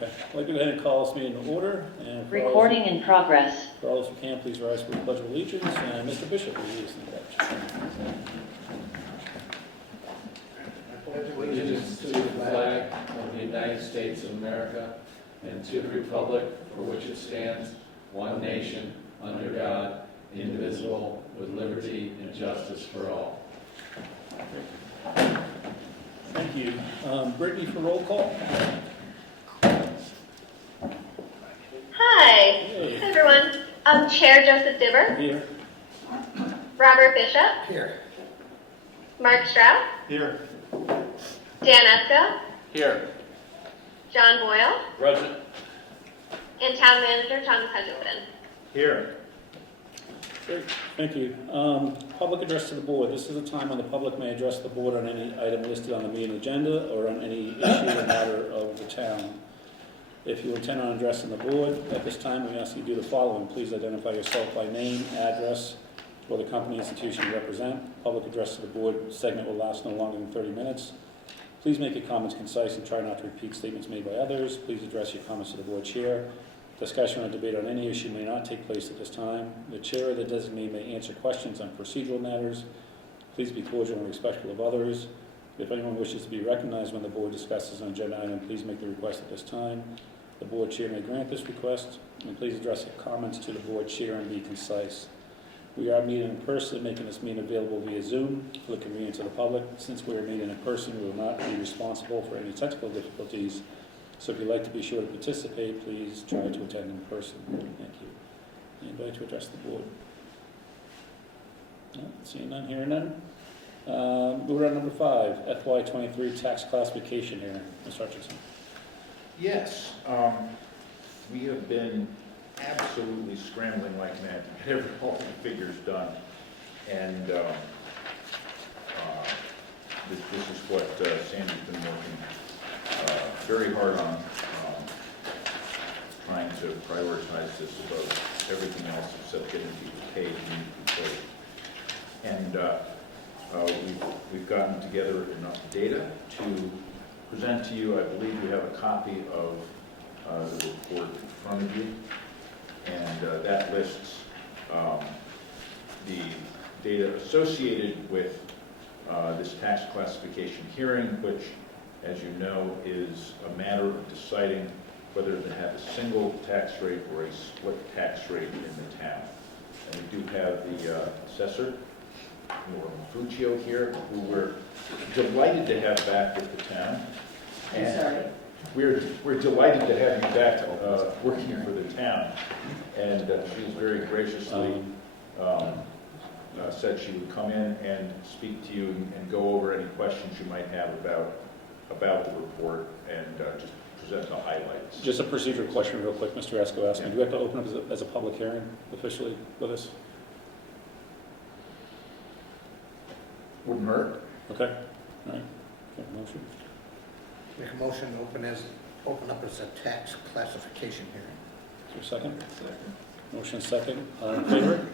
Okay, I'd like to go ahead and call this meeting to order. And Recording in progress. For all, if you can, please rise for the Pledge of Allegiance. And Mr. Bishop, will you lead us in the pledge? I pledge allegiance to the flag of the United States of America and to the republic for which it stands, one nation, under God, indivisible, with liberty and justice for all. Thank you. Brittany for roll call. Hi. Hey. Hi, everyone. Chair Joseph Dibber. Here. Robert Bishop. Here. Mark Strauss. Here. Dan Esko. Here. John Boyle. Present. And Town Manager Thomas Hutchinson. Here. Great, thank you. Public address to the board. This is a time when the public may address the board on any item listed on the meeting agenda or on any issue or matter of the town. If you intend on addressing the board at this time, we ask you to do the following. Please identify yourself by name, address, or the company institution you represent. Public address to the board segment will last no longer than 30 minutes. Please make your comments concise and try not to repeat statements made by others. Please address your comments to the board chair. Discussion or debate on any issue may not take place at this time. The chair or the designee may answer questions on procedural matters. Please be cordial and respectful of others. If anyone wishes to be recognized when the board discusses an agenda item, please make the request at this time. The board chair may grant this request, and please address your comments to the board chair and be concise. We are meeting in person, making this meeting available via Zoom for the convenience of the public. Since we are meeting in person, we will not be responsible for any technical difficulties. So if you'd like to be sure to participate, please try to attend in person. Thank you. Anybody to address the board? No, seeing none, hearing none. We're on number 5, FY23 tax classification hearing. Mr. Hutchinson. Yes, we have been absolutely scrambling like mad to get all the figures done. And this is what Sandy's been working very hard on, trying to prioritize this above everything else except getting people paid and And we've gotten together enough data to present to you. I believe you have a copy of the report in front of you, and that lists the data associated with this tax classification hearing, which, as you know, is a matter of deciding whether to have a single tax rate or a split tax rate in the town. And we do have the assessor, Laura Fuccio, here, who we're delighted to have back with the town. And sorry. We're delighted to have you back working for the town. And she's very graciously said she would come in and speak to you and go over any questions you might have about the report and just present the highlights. Just a procedural question real quick. Mr. Esko asked me, do we have to open up as a public hearing officially with this? Wouldn't hurt. Okay, all right. Okay, motion. Make a motion to open up as a tax classification hearing. Is there a second? Motion second. All in favor?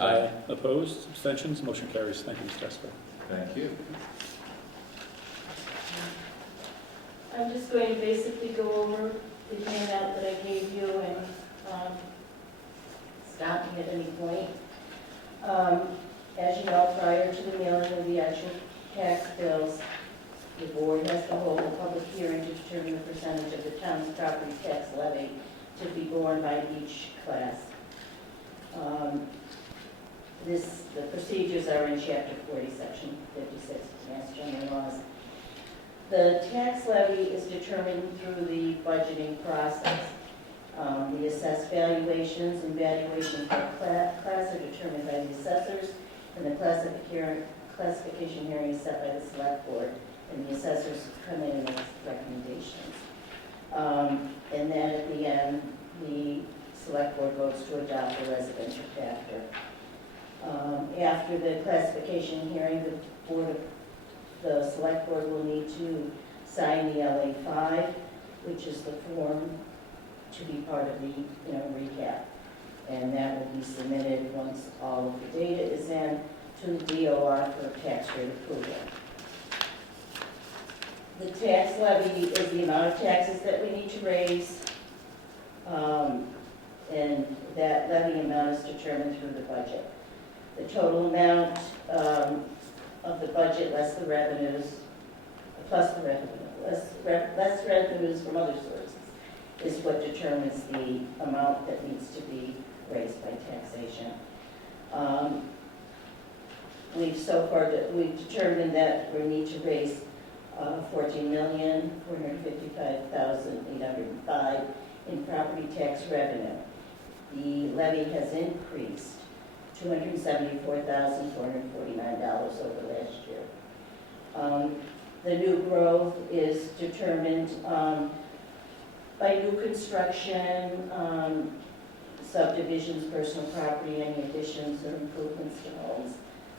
Aye. Opposed? Abstentions? Motion carries. Thank you, Mr. Esko. Thank you. I'm just going to basically go over the handout that I gave you and stop me at any point. As you know, prior to the mailing of the actual tax bills, the board has to hold a public hearing to determine the percentage of the town's property tax levy to be borne by each class. The procedures are in Chapter 40, Section 56 of Mass General Laws. The tax levy is determined through the budgeting process. The assessed valuations and valuations per class are determined by the assessors, and the classification hearing is set by the select board, and the assessors come in and make recommendations. And then at the end, the select board votes to adopt the residential factor. After the classification hearing, the select board will need to sign the LA5, which is the form to be part of the recap. And that will be submitted once all of the data is in to the DOR for tax rate approval. The tax levy is the amount of taxes that we need to raise, and that levy amount is determined through the budget. The total amount of the budget less the revenues, plus the revenue, less revenues from other sources is what determines the amount that needs to be raised by taxation. We've determined that we need to raise $14,455,805 in property tax revenue. The levy has increased $274,449 over last year. The new growth is determined by new construction, subdivisions, personal property, any additions or improvements to homes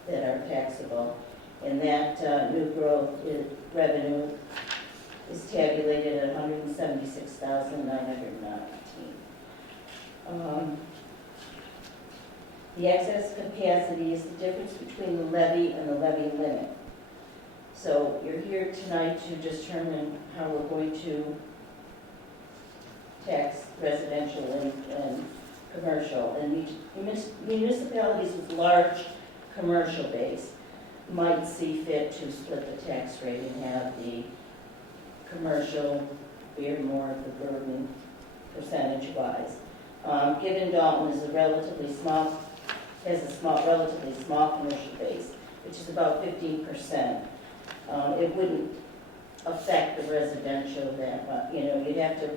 that are taxable. And that new growth revenue is tabulated at $176,919. The excess capacity is the difference between the levy and the levy limit. So you're here tonight to determine how we're going to tax residential and commercial. And municipalities with large commercial base might see fit to split the tax rate and have the commercial bear more of the burden percentage-wise. Given Dalton is relatively small commercial base, which is about 15%, it wouldn't affect the residential that much. You'd have to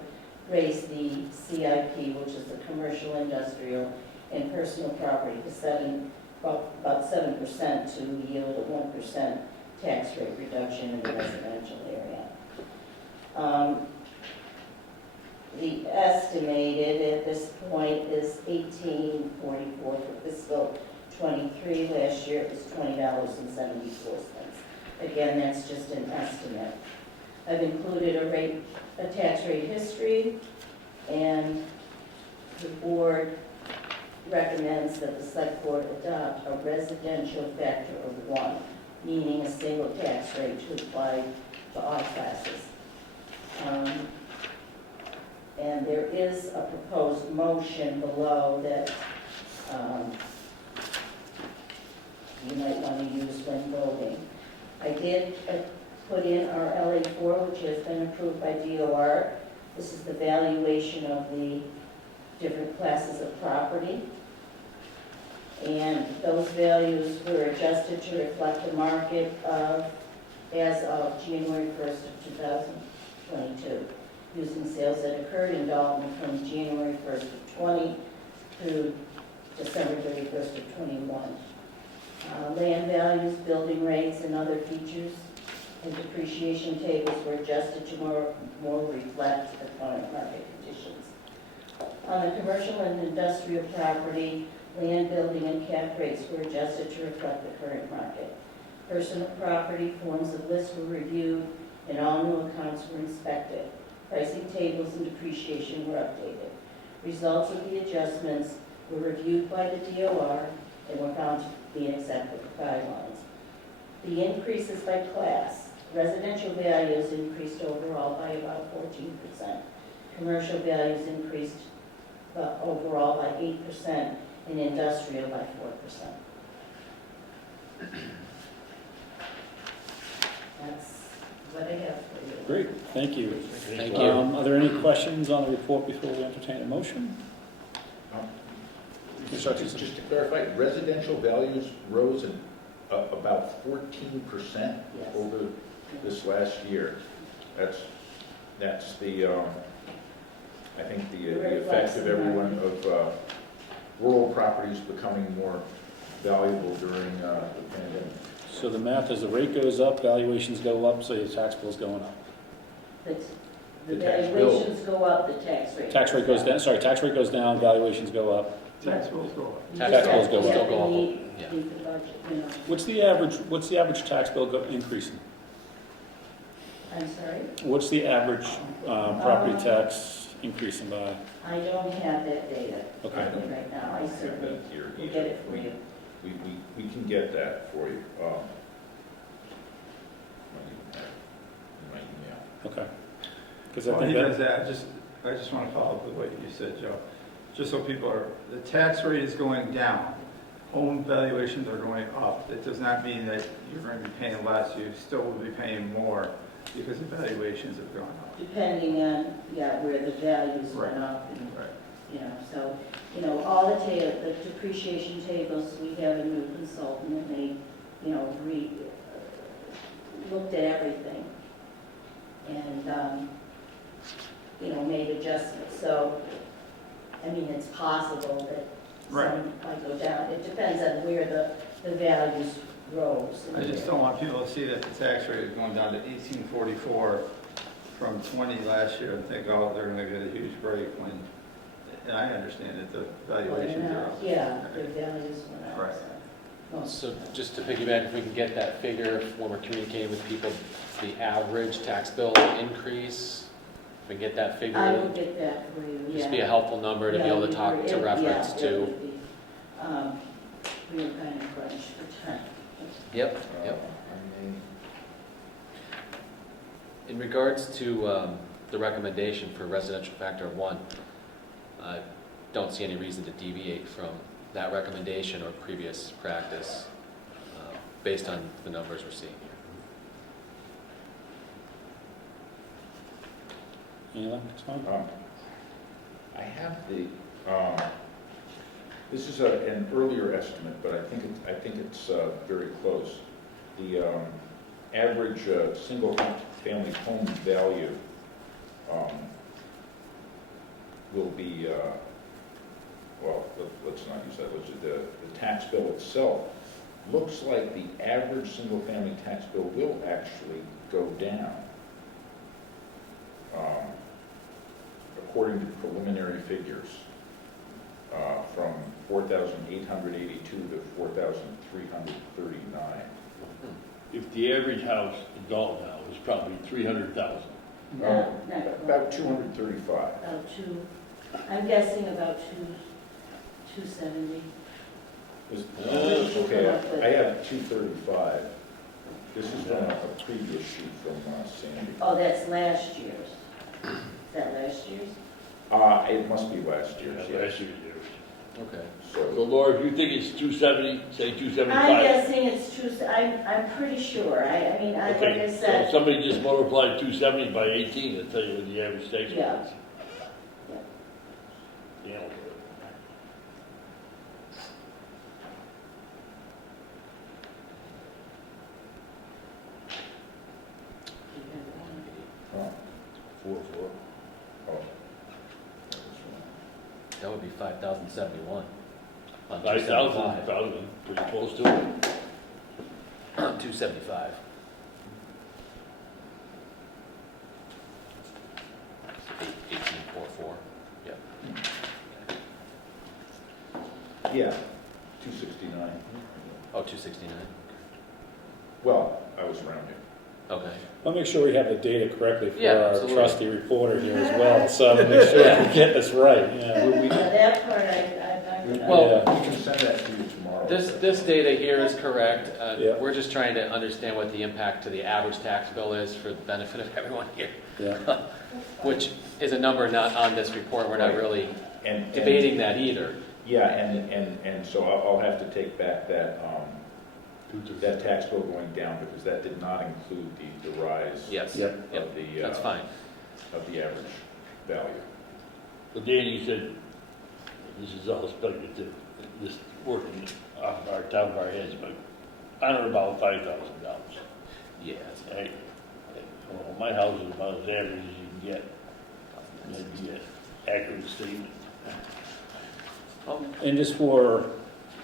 raise the CIP, which is the commercial, industrial, and personal property, to about 7% to yield a 1% tax rate reduction in the residential area. The estimated at this point is $18.44 for fiscal '23. Last year it was $20.74. Again, that's just an estimate. I've included a tax rate history, and the board recommends that the select board adopt a residential factor of 1, meaning a single tax rate to apply to all classes. And there is a proposed motion below that you might want to use when voting. I did put in our LA4, which has been approved by DOR. This is the valuation of the different classes of property. And those values were adjusted to reflect the market as of January 1st of 2022, using sales that occurred in Dalton from January 1st of 20 through December 31st of 21. Land values, building rates, and other features and depreciation tables were adjusted to more reflect the current market conditions. On the commercial and industrial property, land, building, and cap rates were adjusted to reflect the current market. Personal property forms of list were reviewed, and all new accounts were inspected. Pricing tables and depreciation were updated. Results of the adjustments were reviewed by the DOR and were found to be in acceptable guidelines. The increases by class: residential values increased overall by about 14%. Commercial values increased overall by 8%, and industrial by 4%. That's what I have for you. Great, thank you. Thank you. Are there any questions on the report before we entertain a motion? Mr. Hutchinson? Just to clarify, residential values rose about 14% Yes. over this last year. That's the, I think the effect of everyone of rural properties becoming more valuable during the pandemic. So the math is the rate goes up, valuations go up, so your tax bill's going up. The The tax bill. valuations go up, the tax rate. Tax rate goes down, tax rate goes down, valuations go up. Tax bills go up. You Tax just bills have go to up. have the need Yeah. in the budget, What's the average tax bill increasing? I'm sorry? What's the average property tax increasing by? I don't have that data Okay. right now. I Have certainly that here will either. get it for you. We can get that for you. My Okay. Because I While he think does that, that, I just want to follow up with what you said, Joe. Just so people are, the tax rate is going down, home valuations are going up. It does not mean that you're going to be paying less, you still will be paying more because the valuations have gone up. Depending on, where the values went Right. up and, Right. so, all the depreciation tables, we have a new consultant and they, looked at everything and, made adjustments. So, I mean, it's possible that Right. some might go down. It depends on where the values rose. I just don't want people to see that the tax rate is going down to 1844 from 20 last year and think, oh, they're gonna get a huge break when, and I understand that the valuations are up. Yeah, the values went up. Right. So just to piggyback, if we can get that figure when we're communicating with people, the average tax bill increase, if we can get that figure, I will get that for you, yeah. just be a helpful number to be able to talk to reference to. We were kind of crunched for time. Yep, yep. In regards to the recommendation for residential factor of 1, I don't see any reason to deviate from that recommendation or previous practice based on the numbers we're seeing here. yeah, it's fine. I have the, this is an earlier estimate, but I think it's very close. The average single-family home value will be, well, let's not use that. The tax bill itself looks like the average single-family tax bill will actually go down. According to preliminary figures, from 4,882 to 4,339. If the average house in Dalton now is probably 300,000. No, not About 235. About I'm guessing about 270. Okay, I have 235. This is from a previous sheet from Sandy. Oh, that's last year's. Is that last year's? It must be last year's, Last yes. year's average. Okay. So So, Laura, if you think it's 270, say 275. I'm guessing it's I'm pretty sure. I mean, like I Okay, so said, if somebody just multiplied 270 by 18, that'll tell you what the average tax Yeah. rate is. Yeah. oh, 4. oh. That would be 5,071 on 5,000, 275. probably, pretty close to it. 275. 1844. Yep. Yeah, 269. Oh, 269. Well, I was rounding. Okay. I'll make sure we have the data correctly for Yeah, our absolutely. trusty reporter here as well, so to make sure we get this right, yeah. that part I'm not Well, gonna. We can send that to you tomorrow. This data here is correct. Yeah. We're just trying to understand what the impact to the average tax bill is for the benefit of everyone here, Yeah, which is a number not on this report. We're not really And- debating that either. Yeah, and so I'll have to take back that tax bill going down, because that did not include the rise Yes. Yep. of the, That's fine. of the average value. But Danny said, this is all speculative, this working off our top of our heads, but I don't know, about $5,000. Yeah. Right? Well, my house is about as average as you can get. Maybe an accurate statement. and just for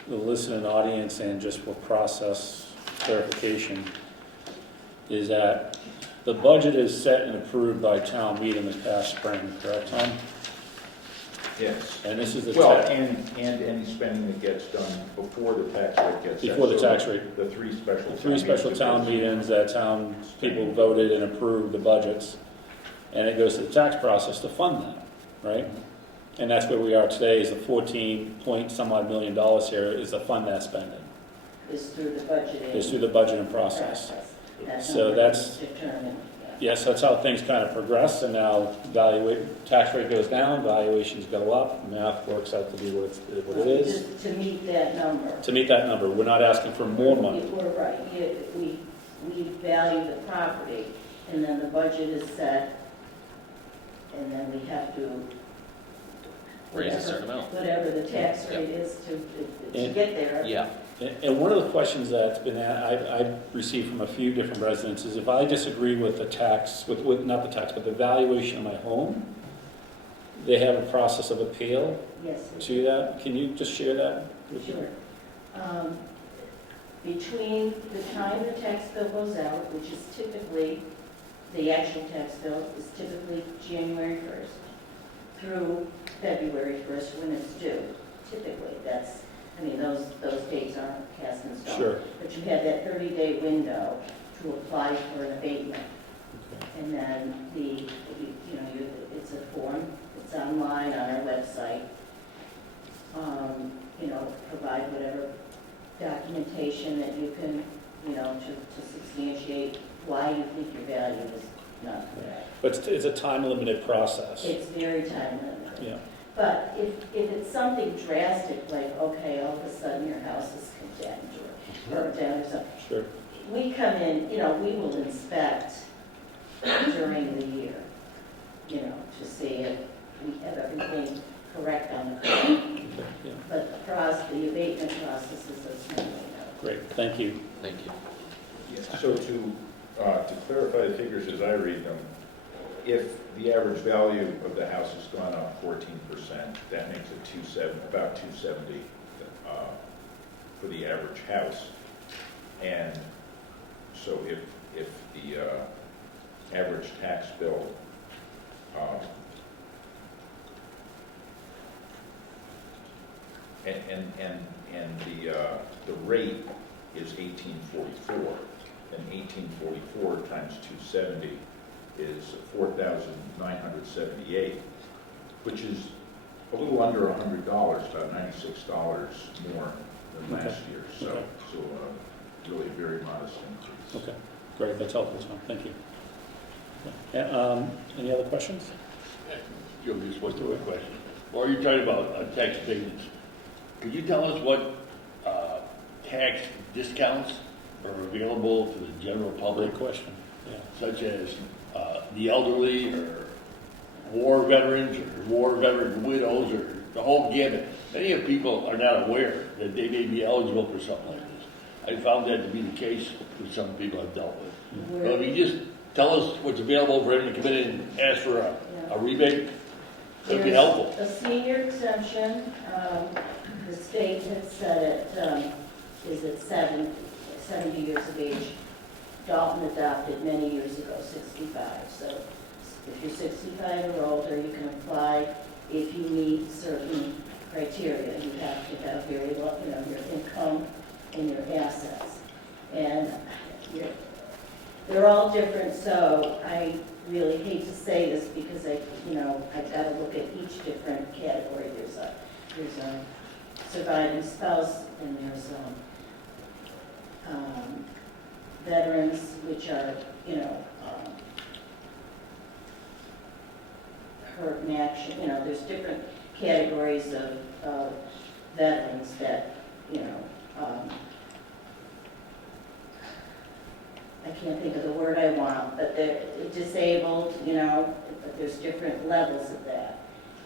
the listening audience and just for process clarification, is that the budget is set and approved by town meeting this past spring, correct, Tom? Yes. And this is the Well, tax, and any spending that gets done before the tax rate gets set. before the So tax rate. The three special. Three special town meetings that town people voted and approved the budgets, and it goes to the tax process to fund that, right? And that's where we are today, is the 14 point some odd $14 million here is to fund that spending, Is through the budgeting. is through the budgeting process. That So number that's- is determined, yeah. yes, that's how things kind of progress, and now tax rate goes down, valuations go up, math works out to be what it is. Just to meet that number. To meet that number, we're not asking for more money. We're right. We value the property, and then the budget is set, and then we have to Raise a certain amount. whatever the tax rate is to get there. Yeah, And one of the questions that's been, I've received from a few different residents is if I disagree with the tax, with not the tax, but the valuation of my home, they have a process of appeal Yes. to that. Can you just share that? Sure. Between the time the tax bill goes out, which is typically, the actual tax bill is typically January 1st through February 1st when it's due. Typically, those dates aren't cast in stone. Sure. But you have that 30-day window to apply for an abatement. Okay. And then it's a form, it's online on our website. Provide whatever documentation that you can, to substantiate why you think your value is not correct. But it's a time-limited process. It's very time limited. Yeah. But if it's something drastic, like, okay, all of a sudden your house is condemned or burned down or something, Sure. we come in, we will inspect during the year, to see if we have everything correct on the plan. Okay, yeah. But the abatement process is a small window. Great, thank you. thank you. So to clarify the figures as I read them, if the average value of the house has gone up 14%, that makes it about 270 for the average house. And so if the average tax bill and the rate is 1844, and 1844 times 270 is 4,978, which is a little under $100, about $96 more than last year. So really a very modest increase. Okay, great, that's helpful, Tom, thank you. Any other questions? Joe, just one quick question. While you're talking about tax payments, could you tell us what tax discounts are available to the general public, Great question, yeah. such as the elderly or war veterans or war veteran widows or the whole gamut? Many of people are not aware that they may be eligible for something like this. I found that to be the case with some people I've dealt with. So if you just tell us what's available for him to come in and ask for a rebate, it would be helpful. A senior exemption, the state has said it is at 70 years of age. Dalton adopted many years ago, 65. So if you're 65 or older, you can apply if you meet certain criteria. You have to have very low, your income and your assets. And they're all different, so I really hate to say this because I've got to look at each different category. There's a surviving spouse, and there's veterans, which are, hurt in action. There's different categories of veterans that, I can't think of the word I want, but they're disabled, but there's different levels of that.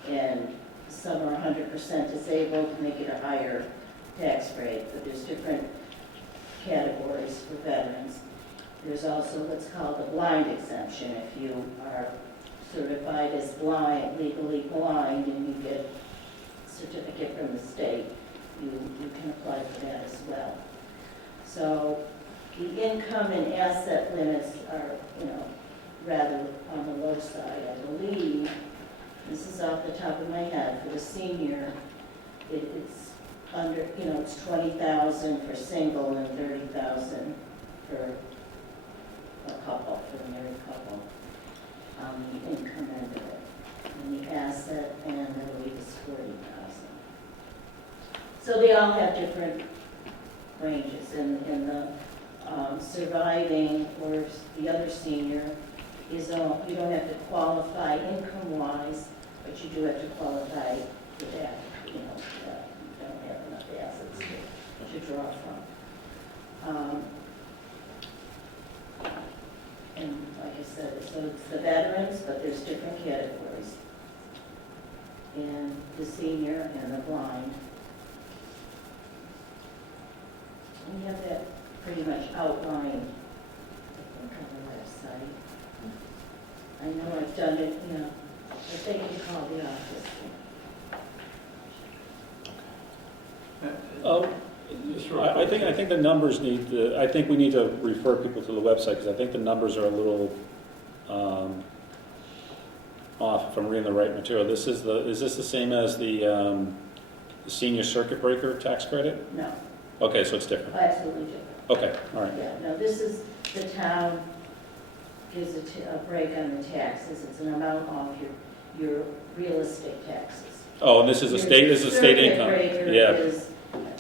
And some are 100% disabled and they get a higher tax rate, but there's different categories for veterans. There's also what's called the blind exemption. If you are certified as blind, legally blind, and you get a certificate from the state, you can apply for that as well. So the income and asset limits are, rather on the low side. I believe, this is off the top of my head, for the senior, it's under, it's 20,000 for single and 30,000 for a couple, for a married couple. The income end of it, and the asset and I believe is 40,000. So they all have different ranges, and the surviving or the other senior is, you don't have to qualify income-wise, but you do have to qualify for that, you know, that you don't have enough assets to draw from. And like I said, so it's the veterans, but there's different categories. And the senior and the blind. We have that pretty much outlined, I think, on the website. I know I've done it, you know, I think you call the office. I think the numbers need to, I think we need to refer people to the website, because I think the numbers are a little off, if I'm reading the right material. Is this the same as the senior circuit breaker tax credit? No, Okay, so it's different. absolutely different. Okay, all right. Yeah, no, this is, the town gives a break on the taxes. It's an amount off your real estate taxes. Oh, and this is a state, income. Circuit breaker Yeah, is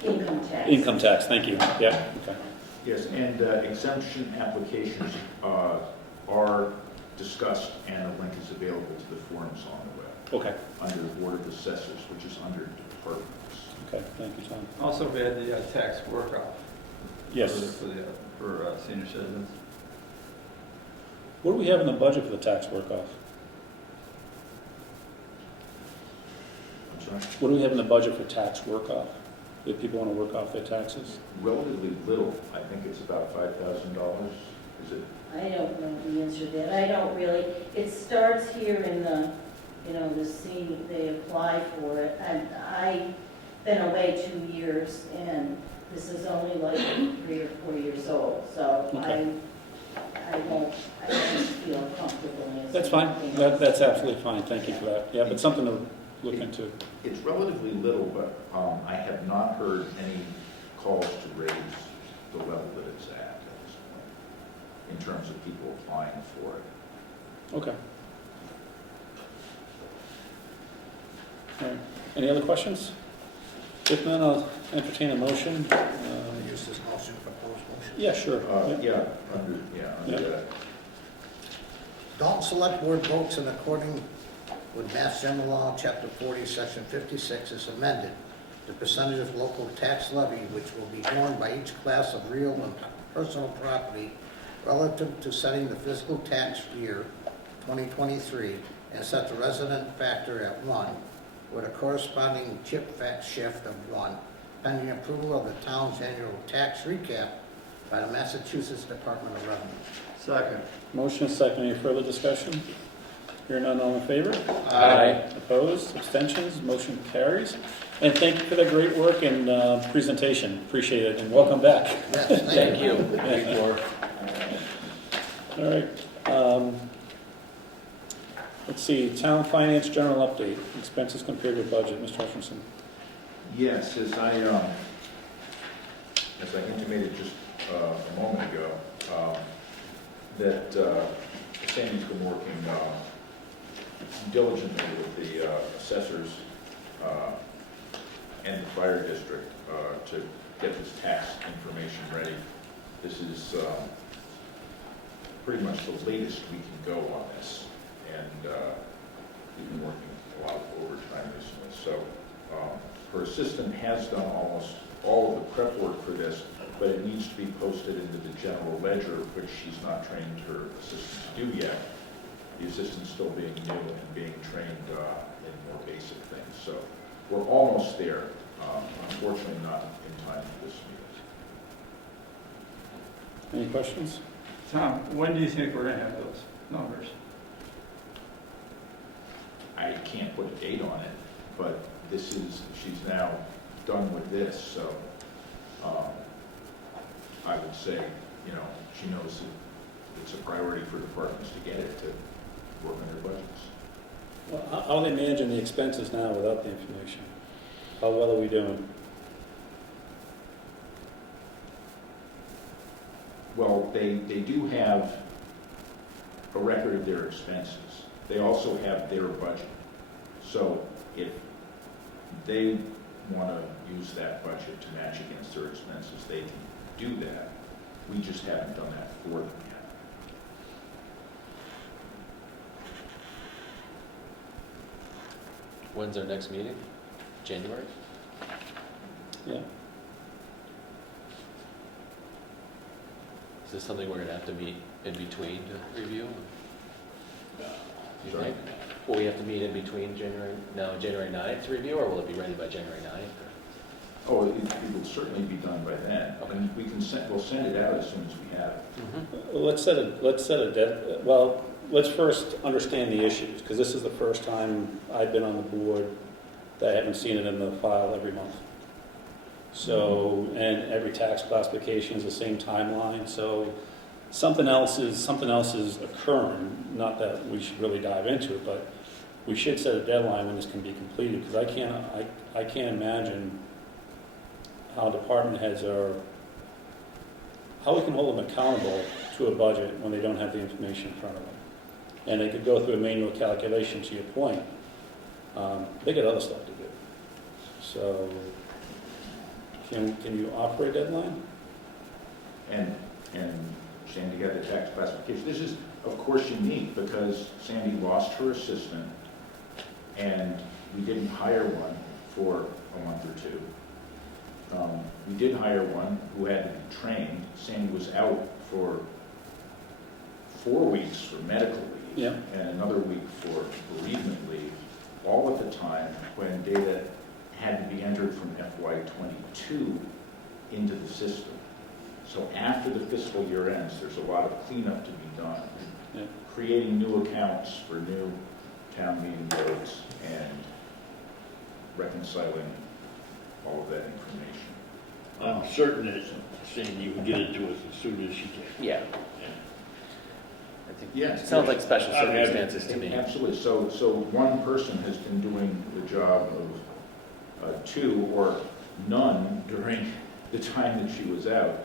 income tax. income tax, thank you. Yeah, okay. Yes, and exemption applications are discussed, and a link is available to the forms on the web, Okay, under the Board of Assessors, which is under departments. okay, thank you, Tom. Also, we had the tax work-off. Yes. For senior citizens. What do we have in the budget for the tax work-off? I'm sorry? What do we have in the budget for tax work-off? If people want to work off their taxes? Relatively little. I think it's about $5,000. Is it? I don't know the answer to that. I don't really, it starts here in the, you know, they apply for it. And I've been away 2 years, and this is only like 3 or 4 years old. So Okay. I just feel comfortable answering. That's fine. anything else. That's absolutely fine. Thank you for that. Yeah, but something to look into. It's relatively little, but I have not heard any calls to raise the level that it's at this point, in terms of people applying for it. Okay. All right. Any other questions? If none, I'll entertain a motion. Use this motion, proposed motion. Yeah, sure. Yeah, under that. Dalton Select Board votes in accordance with Mass General Law, Chapter 40, Section 56, is amended. The percentage of local tax levy which will be borne by each class of real and personal property relative to setting the fiscal tax year 2023 and set the resident factor at 1 with a corresponding chip shift of 1 pending approval of the town's annual tax recap by the Massachusetts Department of Revenue. Second. Motion is second. Any further discussion? Hearing none, all in favor? Aye. Opposed? Abstentions? Motion carries. And thank you for the great work and presentation. Appreciate it, and welcome back. Yes, Thank you. Great work. All right. Let's see, town finance general update, expenses compared to budget. Mr. Hutchinson. Yes, as I intimated just a moment ago, that Sandy's been working diligently with the assessors and the fire district to get this tax information ready. This is pretty much the latest we can go on this, and we've been working a lot of overtime recently. So her assistant has done almost all of the prep work for this, but it needs to be posted into the general ledger, which she's not trained her assistant to do yet. The assistant's still being new and being trained in more basic things. So we're almost there, unfortunately not in time for this meeting. Any questions? Tom, when do you think we're going to have those numbers? I can't put a date on it, but she's now done with this, so I would say, she knows that it's a priority for departments to get it to work on their budgets. Well, how are they managing the expenses now without the information? How well are we doing? Well, they do have a record of their expenses. They also have their budget. So if they want to use that budget to match against their expenses, they can do that. We just haven't done that for them When's our next meeting? January? Yeah. Is this something we're gonna have to meet in between to review? You Sorry? think? Will we have to meet in between January 9th to review, or will it be ready by January 9th? Oh, it will certainly be done by then. Okay. And we'll send it out as soon as we have it. Let's set a well, let's first understand the issues, because this is the first time I've been on the board that I haven't seen it in the file every month. So, and every tax classification is the same timeline, so something else is occurring, not that we should really dive into it, but we should set a deadline when this can be completed, because I can't imagine how department heads are, how we can hold them accountable to a budget when they don't have the information in front of them. And they could go through a manual calculation, to your point. They got other stuff to do. So, can you offer a deadline? And Sandy got the tax classification. This is, of course, unique because Sandy lost her assistant and we didn't hire one for a month or two. We did hire one who had to be trained. Sandy was out for 4 weeks for medical leave Yeah. and another week for bereavement leave, all at the time when data had to be entered from FY22 into the system. So after the fiscal year ends, there's a lot of cleanup to be done. Yeah. Creating new accounts for new town meeting votes and reconciling all of that information. I'm certain that Sandy will get it to us as soon as she can. Yeah. Yeah. I think, Yes. it sounds like special I don't have it. circumstances to me. Absolutely. So one person has been doing the job of two or none during the time that she was out.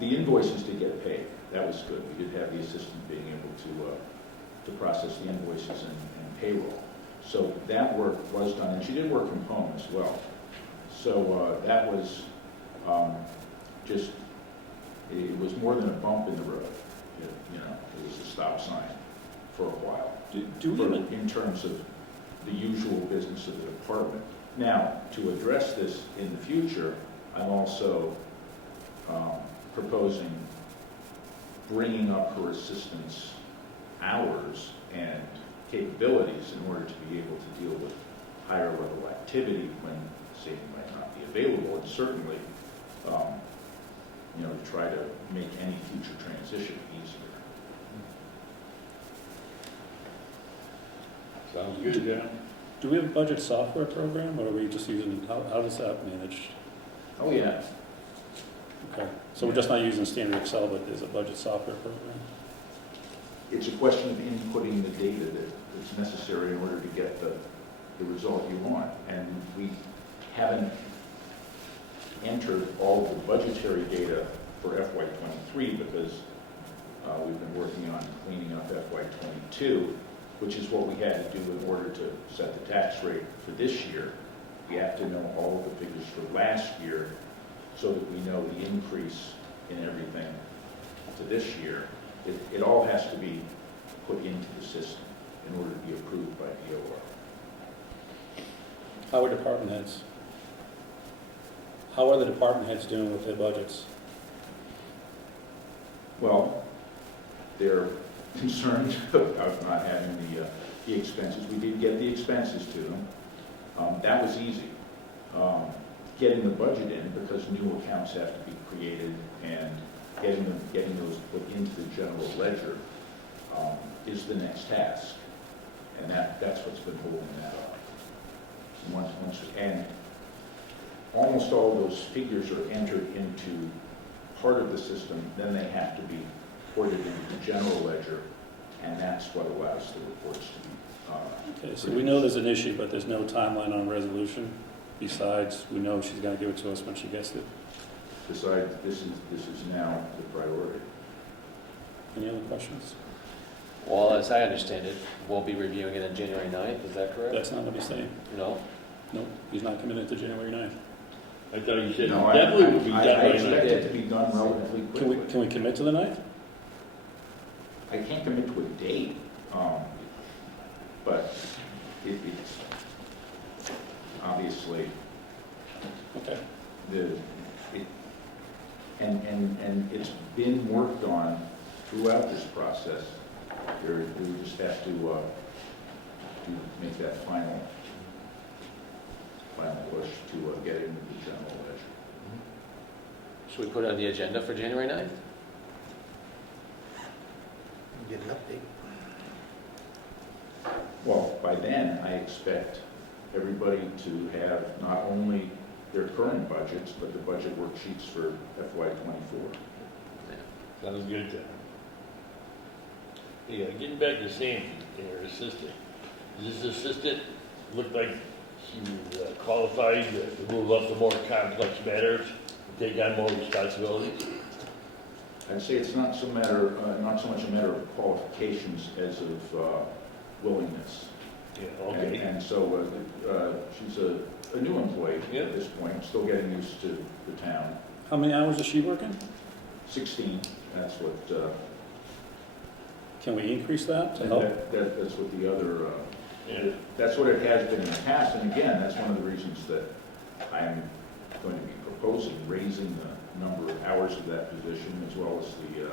The invoices did get paid. That was good. We did have the assistant being able to process the invoices and payroll. So that work was done, and she did work from home as well. So that was just, it was more than a bump in the road. You know, it was a stop sign for a while. In terms of the usual business of the department. Now, to address this in the future, I'm also proposing bringing up her assistant's hours and capabilities in order to be able to deal with higher level activity when Sandy might not be available, and certainly, you know, to try to make any future transition easier. Sounds good, yeah. Do we have a budget software program, or are we just using, how does that manage? Oh, yeah. Okay, so we're just not using standard Excel, but there's a budget software program? It's a question of inputting the data that's necessary in order to get the result you want. And we haven't entered all of the budgetary data for FY23 because we've been working on cleaning up FY22, which is what we had to do in order to set the tax rate for this year. We have to know all of the figures for last year so that we know the increase in everything to this year. It all has to be put into the system in order to be approved by DOR. How are department heads? How are the department heads doing with their budgets? Well, they're concerned about not having the expenses. We did get the expenses to them. That was easy. Getting the budget in, because new accounts have to be created, and getting those put into the general ledger is the next task. And that's what's been holding that up. And almost all those figures are entered into part of the system, then they have to be ported into the general ledger, and that's what allows the reports to be Okay, so we know there's an issue, but there's no timeline on resolution. Besides, we know she's gonna give it to us when she gets it. Besides, this is now the priority. Any other questions? Well, as I understand it, we'll be reviewing it on January 9th, is that correct? That's not what he's saying. No? No, he's not committed to January 9th. I thought you said No, definitely would be I done by expect now. it to be done relatively quickly. Can we commit to the 9th? I can't commit to a date, but it's obviously, Okay. And it's been worked on throughout this process. We just have to make that final push to get it into the general ledger. Should we put it on the agenda for January 9th? Get an update. Well, by then, I expect everybody to have not only their current budgets, but the budget worksheets for FY '24. Sounds good to me. Yeah, getting back to Sandy and her assistant. Does this assistant look like she was qualified to move up to more complex matters, take on more responsibilities? I'd say it's not so much a matter of qualifications as of willingness. Yeah, okay. And so she's a new employee Yeah. at this point, still getting used to the town. How many hours is she working? 16, that's what, Can we increase that to and help? that's what the other, Yeah. that's what it has been in the past. And again, that's one of the reasons that I'm going to be proposing raising the number of hours of that position as well as the,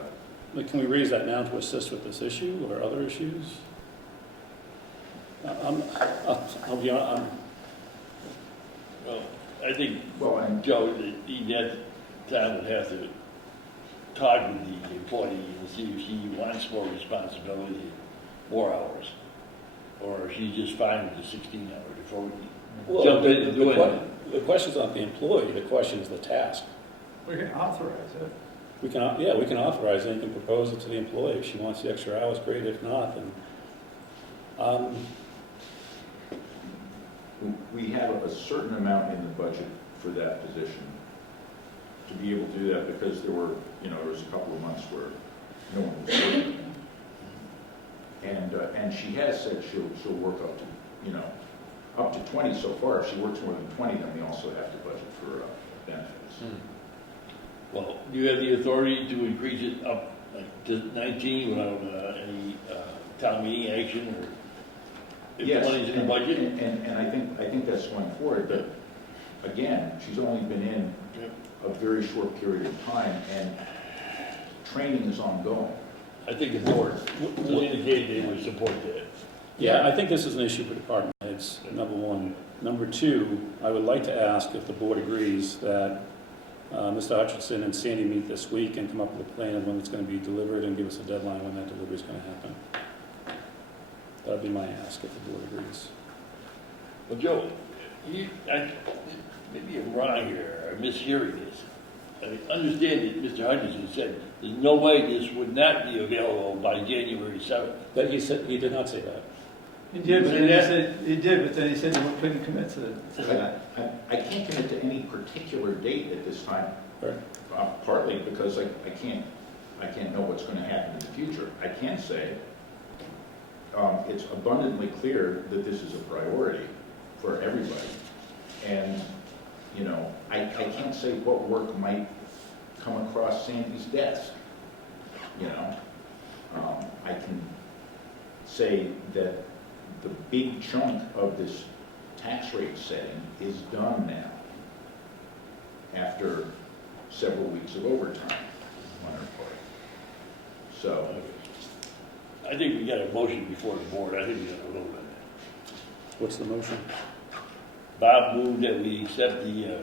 Like, can we raise that now to assist with this issue or other issues? I'll be honest, Well, I think, well, and Joe, that town would have to talk with the employee and see if she wants more responsibility, more hours, or if she's just fine with the 16 hours before we jump in and do it. the question's not the employee, the question is the task. We can authorize it. We can authorize it, and you can propose it to the employee. If she wants the extra hours, great. If not, then, we have a certain amount in the budget for that position to be able to do that because there was a couple of months where no one was working. And she has said she'll work up to 20 so far. If she works more than 20, then we also have to budget for benefits. Well, do you have the authority to increase it up like to 19 without any town meeting action or if Yes, the money's in the budget? and I think that's going forward, but again, she's only been in a very short period of time, and training is ongoing. I think the board will indicate they would support that. yeah, I think this is an issue for department heads, number one. Number two, I would like to ask if the board agrees that Mr. Hutchinson and Sandy meet this week and come up with a plan of when it's going to be delivered and give us a deadline when that delivery is going to happen. That would be my ask if the board agrees. Well, Joe, maybe I'm wrong here, or mishearing this. I understand that Mr. Hutchinson said there's no way this would not be available by January 7th. That he did not say that. He did, but then he said he couldn't commit to that. I can't commit to any particular date at this time, Right. partly because I can't know what's going to happen in the future. I can say it's abundantly clear that this is a priority for everybody. And, I can't say what work might come across Sandy's desk. I can say that the big chunk of this tax rate setting is done now after several weeks of overtime on our part. So, I think we got a motion before the board. I think we got to vote on that. What's the motion? Bob moved that we accept the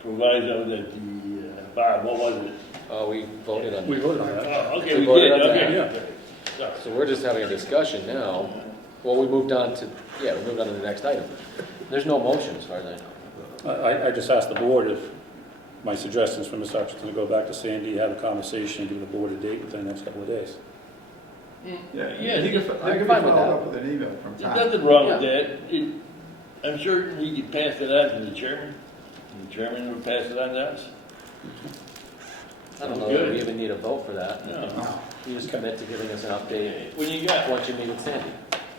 proviso that Bob, what was it? Oh, we voted on We that. voted on that. Oh, okay, We we voted did, on okay. that. Sorry. So we're just having a discussion now. Well, we moved on to the next item. There's no motion as far as I know. I just asked the board if my suggestions for Mr. Hutchinson to go back to Sandy, have a conversation, and give the board a date within the next couple of days. Yeah, He could I'm be fine with followed that. up with an email from There's Tom. nothing wrong with that. I'm sure he could pass it on to the chairman. And the chairman would pass it on to us. I don't know that we even need a vote for that. No. You just commit to giving us an update When you got, once you meet with Sandy.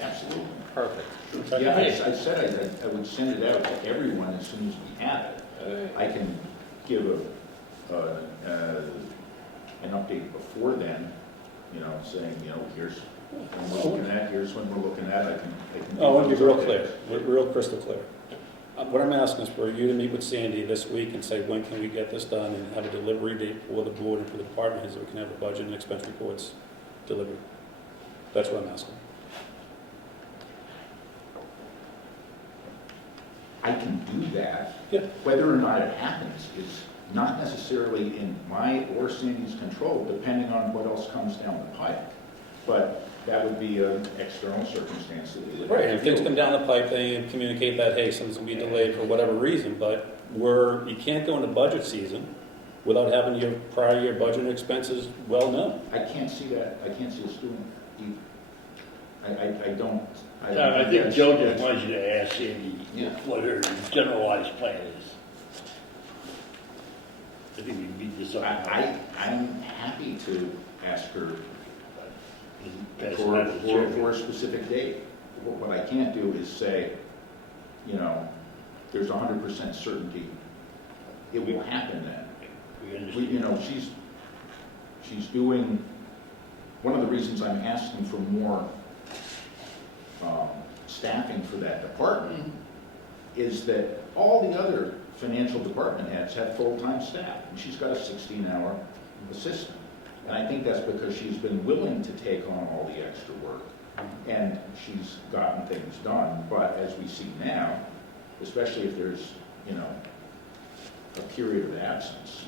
absolutely. Perfect. Okay. Yeah, I said I would send it out to everyone as soon as we have it. I can give an update before then, saying, here's when we're looking at, here's when we're looking at. I can. Oh, I want to be real clear, real crystal clear. What I'm asking is for you to meet with Sandy this week and say, when can we get this done, and have a delivery date for the board and for the department heads, so we can have the budget and expense reports delivered. That's what I'm asking. I can do that. Yeah. Whether or not it happens is not necessarily in my or Sandy's control, depending on what else comes down the pipe. But that would be an external circumstance that we would. Right, and if things come down the pipe, they communicate that, hey, something's gonna be delayed for whatever reason, but you can't go into budget season without having your prior year budget and expenses well known. I can't see that, I can't see us doing it either. I don't. I think Joe just wants you to ask Sandy Yeah. what her generalized plan is. I think we beat this up. I'm happy to ask her Pass it for on to the chairman. a specific date. What I can't do is say, there's 100% certainty it will happen then. We understand. She's doing, one of the reasons I'm asking for more staffing for that department is that all the other financial department heads have full-time staff, and she's got a 16-hour assistant. And I think that's because she's been willing to take on all the extra work, and she's gotten things done. But as we see now, especially if there's, a period of absence,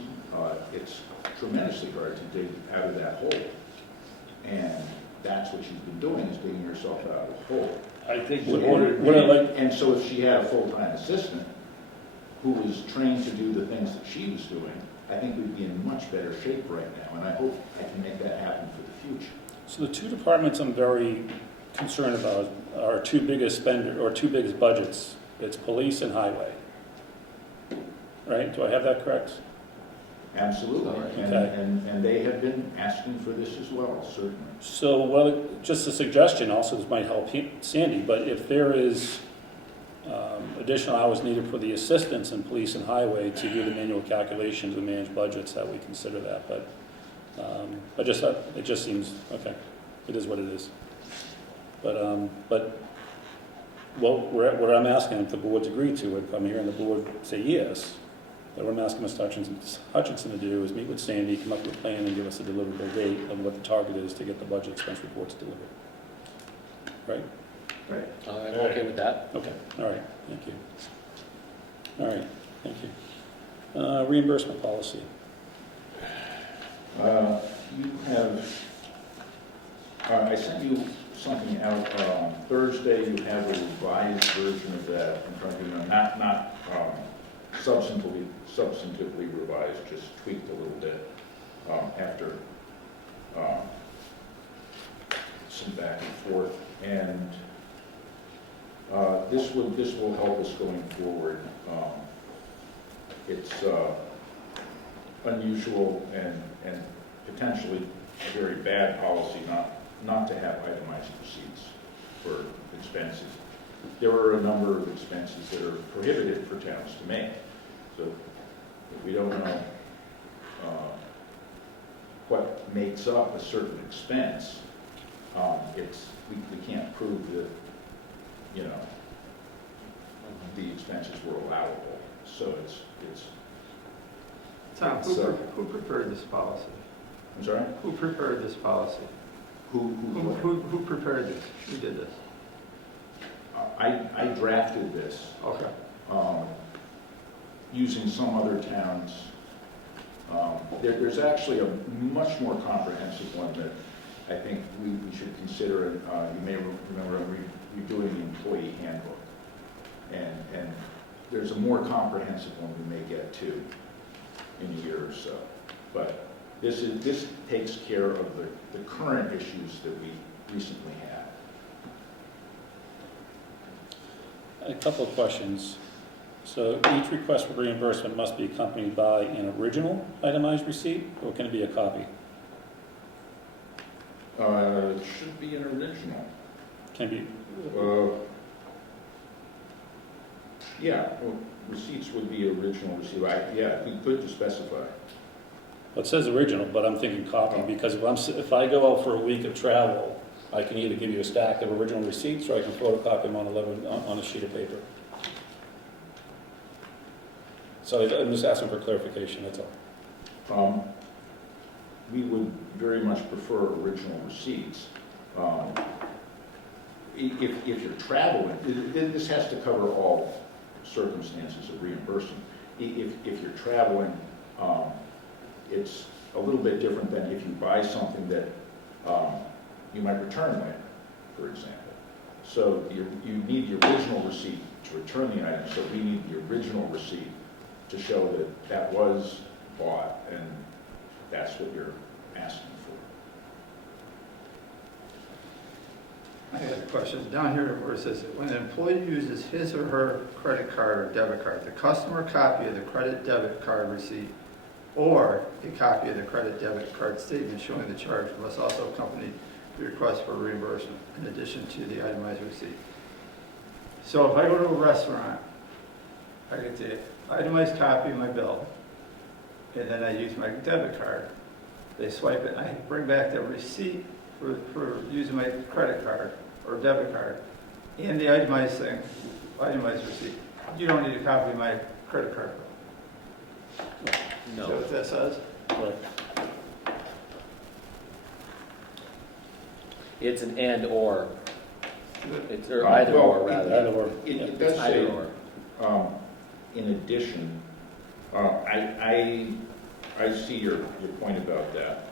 it's tremendously hard to dig out of that hole. And that's what she's been doing, is digging herself out of the hole. I think And so if she had a full-time assistant who was trained to do the things that she was doing, I think we'd be in much better shape right now, and I hope I can make that happen for the future. So the two departments I'm very concerned about are two biggest budgets. It's police and highway. Right? Do I have that correct? Absolutely. And, Okay. and they have been asking for this as well, certainly. So, well, just a suggestion, also this might help Sandy, but if there is additional hours needed for the assistants in police and highway to do the manual calculations and manage budgets, that we consider that, but it just seems, okay, it is what it is. But what I'm asking, if the board's agreed to it, if I'm hearing the board say yes, then what I'm asking Mr. Hutchinson to do is meet with Sandy, come up with a plan, and give us a deliverable date of what the target is to get the budget expense reports delivered. Right? Right. I'm okay with that. Okay, all right, thank you. All right, thank you. Reimbursement policy. You have, I sent you something out on Thursday. You have a revised version of that in front of you, not substantively revised, just tweaked a little bit after some back and forth. And this will help us going forward. It's unusual and potentially a very bad policy not to have itemized receipts for expenses. There are a number of expenses that are prohibited for towns to make. So if we don't know what makes up a certain expense, we can't prove that, the expenses were allowable. So it's Tom, It's, who prepared this policy? I'm sorry? Who prepared this policy? Who prepared this? Who did this? I drafted this Okay. using some other towns. There's actually a much more comprehensive one that I think we should consider. You may remember I'm redoing the employee handbook. And there's a more comprehensive one we may get to in a year or so. But this takes care of the current issues that we recently had. A couple of questions. So each request for reimbursement must be accompanied by an original itemized receipt, or can it be a copy? It should be an original. Can be, Yeah, well, receipts would be original receipt. Yeah, we could specify. well, it says original, but I'm thinking copy, because if I go out for a week of travel, I can either give you a stack of original receipts, or I can photocopy them on a sheet of paper. So I'm just asking for clarification, that's all. We would very much prefer original receipts. If you're traveling, this has to cover all circumstances of reimbursement. If you're traveling, it's a little bit different than if you buy something that you might return later, for example. So you need the original receipt to return the item, so we need the original receipt to show that that was bought, and that's what you're asking for. I got a question. Down here where it says, when an employee uses his or her credit card or debit card, the customer copy of the credit debit card receipt or a copy of the credit debit card statement showing the charge must also accompany the request for reimbursement in addition to the itemized receipt. So if I go to a restaurant, I get the itemized copy of my bill, and then I use my debit card. They swipe it, and I bring back the receipt for using my credit card or debit card, and the itemized receipt. You don't need a copy of my credit card bill. Is that No. what that says? Right. It's an and/or. It's, or Well, either or, it- rather. Either or. It does Either say, or. in addition, I see your point about that.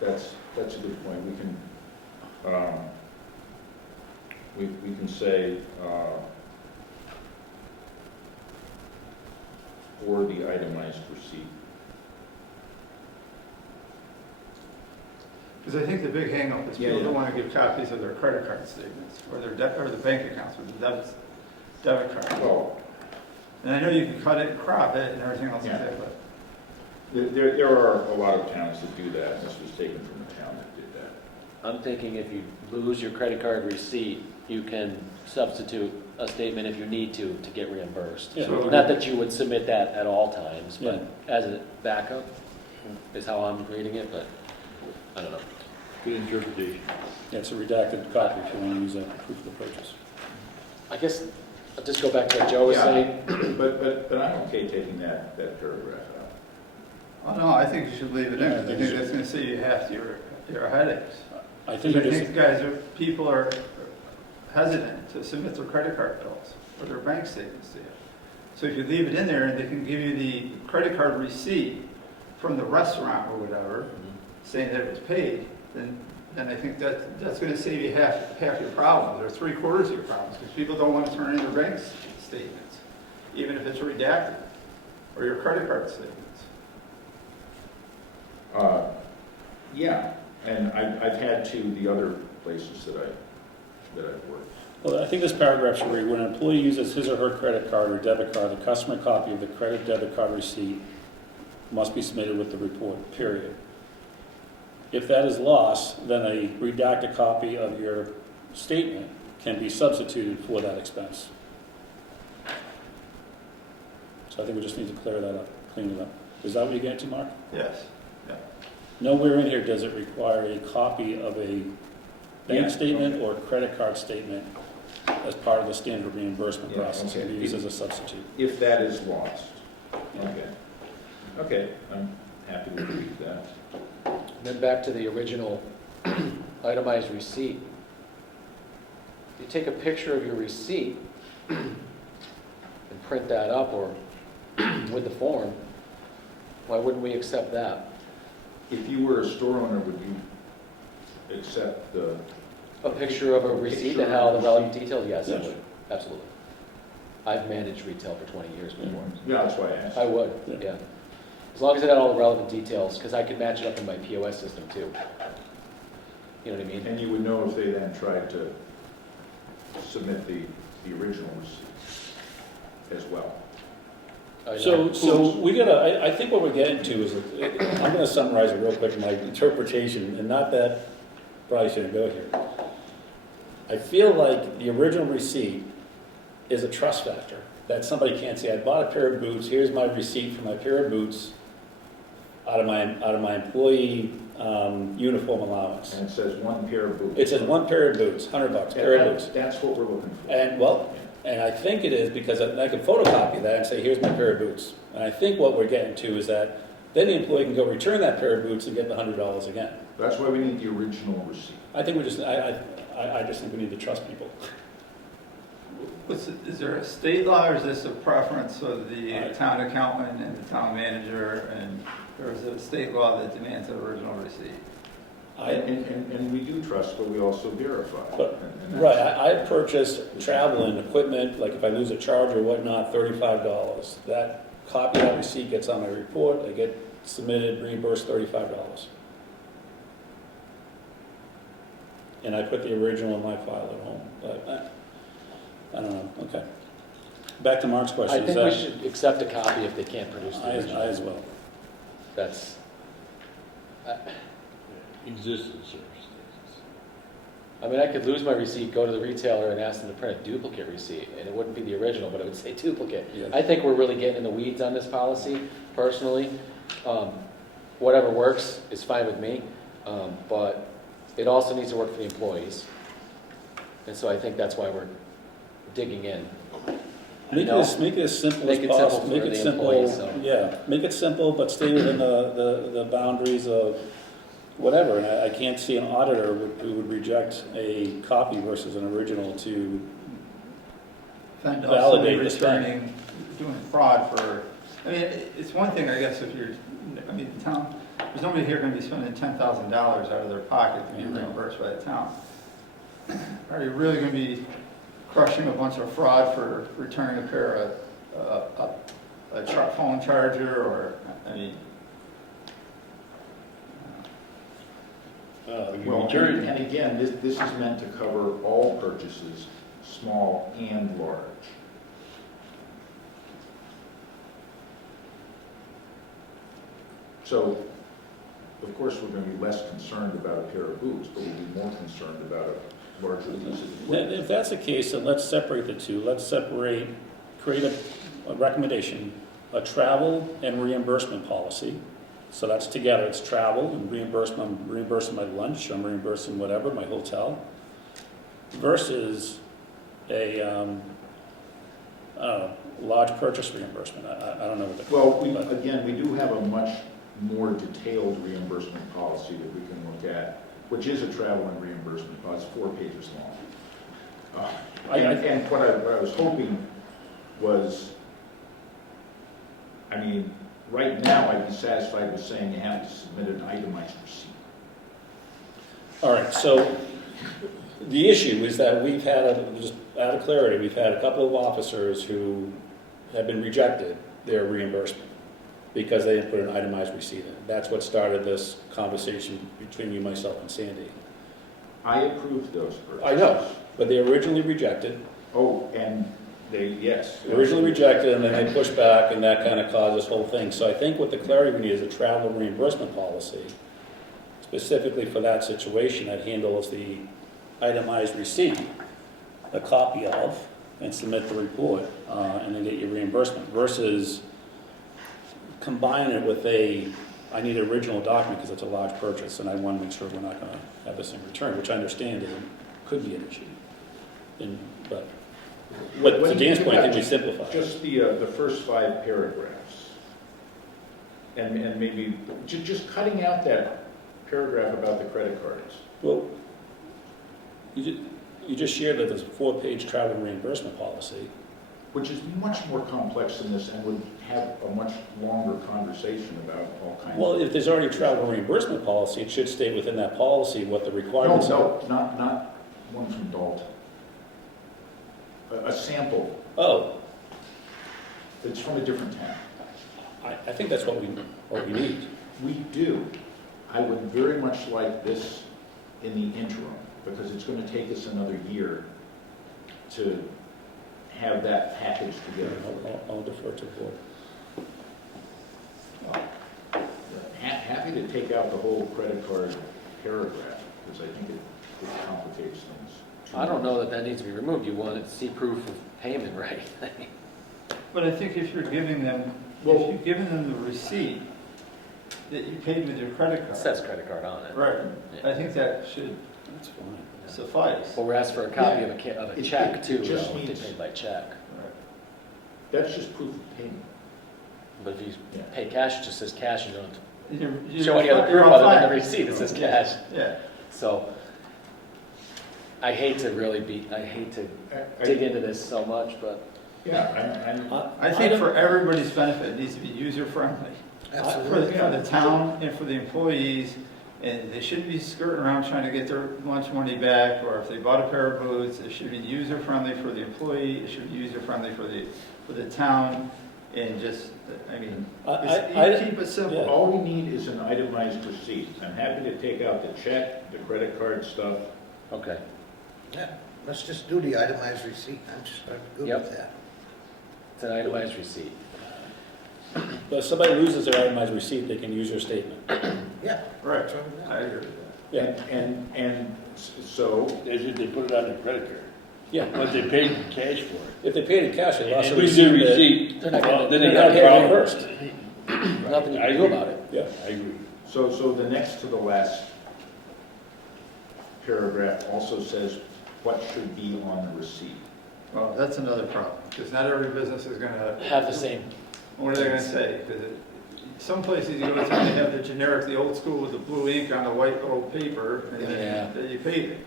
That's a good point. We can say, or the itemized receipt. Because I think the big hang-up is Yeah, people yeah. don't want to give copies of their credit card statements or or the bank accounts with the debit card. Well, And I know you can cut it and crop it and everything else like Yeah. that, but there are a lot of towns that do that. This was taken from a town that did that. I'm thinking if you lose your credit card receipt, you can substitute a statement if you need to get reimbursed. Yeah. So- Not that you would submit that at all times, but Yeah. as a backup is how I'm reading it, but I don't know. Good interpretation. Yeah, it's a redacted copy if you want to use that for proof of the purchase. I guess I'll just go back to what Joe was Yeah. saying. But I'm okay taking that paragraph out. oh no, I think you should leave it in. Yeah, I I think think you that's going to save you half your headaches. I I think you just, think people are hesitant to submit their credit card bills or their bank statements to you. So if you leave it in there and they can give you the credit card receipt from the restaurant or whatever, saying that it was paid, then I think that's going to save you half your problems or 3/4 of your problems, because people don't want to turn in their bank statements, even if it's redacted, or your credit card statements. Yeah, and I've had to the other places that I've worked. well, I think this paragraph should read, when an employee uses his or her credit card or debit card, the customer copy of the credit debit card receipt must be submitted with the report, period. If that is lost, then a redacted copy of your statement can be substituted for that expense. So I think we just need to clear that up, clean it up. Is that what you're getting to, Mark? Yes. Yeah. Nowhere in here does it require a copy of a Yeah, bank statement okay. or credit card statement as part of the standard reimbursement Yeah, process, okay. can be used as a substitute. If that is lost. Okay, I'm happy to read that. Then back to the original itemized receipt. You take a picture of your receipt and print that up or with the form, why wouldn't we accept that? If you were a store owner, would you accept the, A picture of a receipt that had all the relevant details? Yes, I would, absolutely. I've managed retail for 20 years before. yeah, that's why I asked. I would, Yeah. yeah. As long as it had all the relevant details, because I could match it up in my POS system too. You know what I mean? And you would know if they then tried to submit the original receipt as well. So we gotta, I think what we're getting to is, I'm gonna summarize it real quick, my interpretation, and not that, probably shouldn't go here. I feel like the original receipt is a trust factor, that somebody can't say, I bought a pair of boots, here's my receipt for my pair of boots out of my employee uniform allowance. And it says one pair of boots. It says one pair of boots, $100, pair of boots. That's what we're looking for. And, well, And I think it is because I can photocopy that and say, here's my pair of boots. And I think what we're getting to is that then the employee can go return that pair of boots and get the $100 again. That's why we need the original receipt. I think I just think we need to trust people. Is there a state law, or is this a preference of the town accountant and the town manager, or is it a state law that demands an original receipt? And we do trust, but we also verify. But- And Right, that's- I purchased travel and equipment, like if I lose a charger or whatnot, $35. That copy of that receipt gets on my report, I get submitted, reimbursed $35. And I put the original in my file at home, but I don't know, okay. Back to Mark's question. I is think we that- should accept a copy if they can't produce the I original. as well. That's, Existing circumstances. I mean, I could lose my receipt, go to the retailer and ask them to print a duplicate receipt, and it wouldn't be the original, but it would say duplicate. Yeah. I think we're really getting in the weeds on this policy, personally. Whatever works is fine with me, but it also needs to work for the employees. And so I think that's why we're digging in. Make it as simple Make as it simple possible. for Make it the simple, employees, so. yeah, make it simple, but stay within the boundaries of whatever. And I can't see an auditor who would reject a copy versus an original to, And Validate also the spend. returning, doing fraud for, I mean, it's one thing, I guess, if you're, I mean, the town, there's nobody here gonna be spending $10,000 out of their pocket to be reimbursed by the town. Are you really gonna be crushing a bunch of fraud for returning a pair of, a phone charger, or, I mean, You Well, return, and again, this is meant to cover all purchases, small and large. So, of course, we're going to be less concerned about a pair of boots, but we'll be more concerned about a larger piece of equipment. if that's the case, then let's separate the two. Let's separate, create a recommendation, a travel and reimbursement policy. So that's together, it's travel and reimbursement, I'm reimbursing my lunch, I'm reimbursing whatever, my hotel, versus a large purchase reimbursement. I don't know what the. Well, but- again, we do have a much more detailed reimbursement policy that we can look at, which is a travel and reimbursement policy. It's 4 pages long. And what I was hoping was, I mean, right now, I'd be satisfied with saying you have to submit an itemized receipt. All right, so the issue is that we've had, just out of clarity, we've had a couple of officers who have been rejected their reimbursement because they didn't put an itemized receipt in. That's what started this conversation between you, myself, and Sandy. I approved those purchases. I know, but they originally rejected. Oh, and yes. They originally rejected, and then they pushed back, and that kind of caused this whole thing. So I think what the clarity we need is a travel reimbursement policy, specifically for that situation, that handles the itemized receipt, a copy of, and submit the report, and then get your reimbursement, versus combine it with I need an original document because it's a large purchase, and I want to make sure we're not going to have this in return, which I understand could be an issue. But to Dan's point, I think we simplify. Just the first 5 paragraphs. And maybe, just cutting out that paragraph about the credit cards. Well, you just shared that there's a 4-page travel reimbursement policy. Which is much more complex than this and would have a much longer conversation about all kinds of... Well, if there's already a travel reimbursement policy, it should stay within that policy what the requirements are. No, not one from Dalton. A sample. Oh, It's from a different town. I think that's what we need. We do. I would very much like this in the interim, because it's going to take us another year to have that package together. I'll defer to the board. Happy to take out the whole credit card paragraph, because I think it complicates things. I don't know that needs to be removed. You want to see proof of payment, right? but I think if you're giving them, if you're giving them the receipt that you paid with your credit It card. says credit card on it. Right, Yeah. I think that should, That's fine. suffice. Well, we're asked for a copy of a check It too, just though, if means- they paid by check. That's just proof of payment. But if you Yeah. pay cash, it just says cash, you don't have You're- to show any other you're proof all other than the fine. receipt, it says cash. Yeah. So, I hate to dig into this so much, but Yeah, I think for everybody's benefit, it needs to be user-friendly. Absolutely. For the town and for the employees, and they shouldn't be skirting around trying to get their lunch money back, or if they bought a pair of boots, it should be user-friendly for the employee, it should be user-friendly for the town, and just, I mean, you keep it simple. Yeah. all we need is an itemized receipt. I'm happy to take out the check, the credit card stuff. okay. Yeah, let's just do the itemized receipt. I'm good Yep. with that. It's an itemized receipt. But if somebody loses their itemized receipt, they can use your statement. Yeah. Right, What's wrong with that? I agree with that. Yeah, And so, As if they put it on their credit card. yeah. But they paid cash for it. If they paid in cash, they lost And the lose their receipt. receipt, They're not well, gonna- then they they're got not a getting problem. reimbursed. Nothing you I can do agree. about it. Yeah. I agree. so the next to the last paragraph also says what should be on the receipt. Well, that's another problem, because not every business is gonna. Have the same. What are they gonna say? Because some places you go to, they have the generic, the old school with the blue ink on the white gold paper, and Yeah. then you paid it.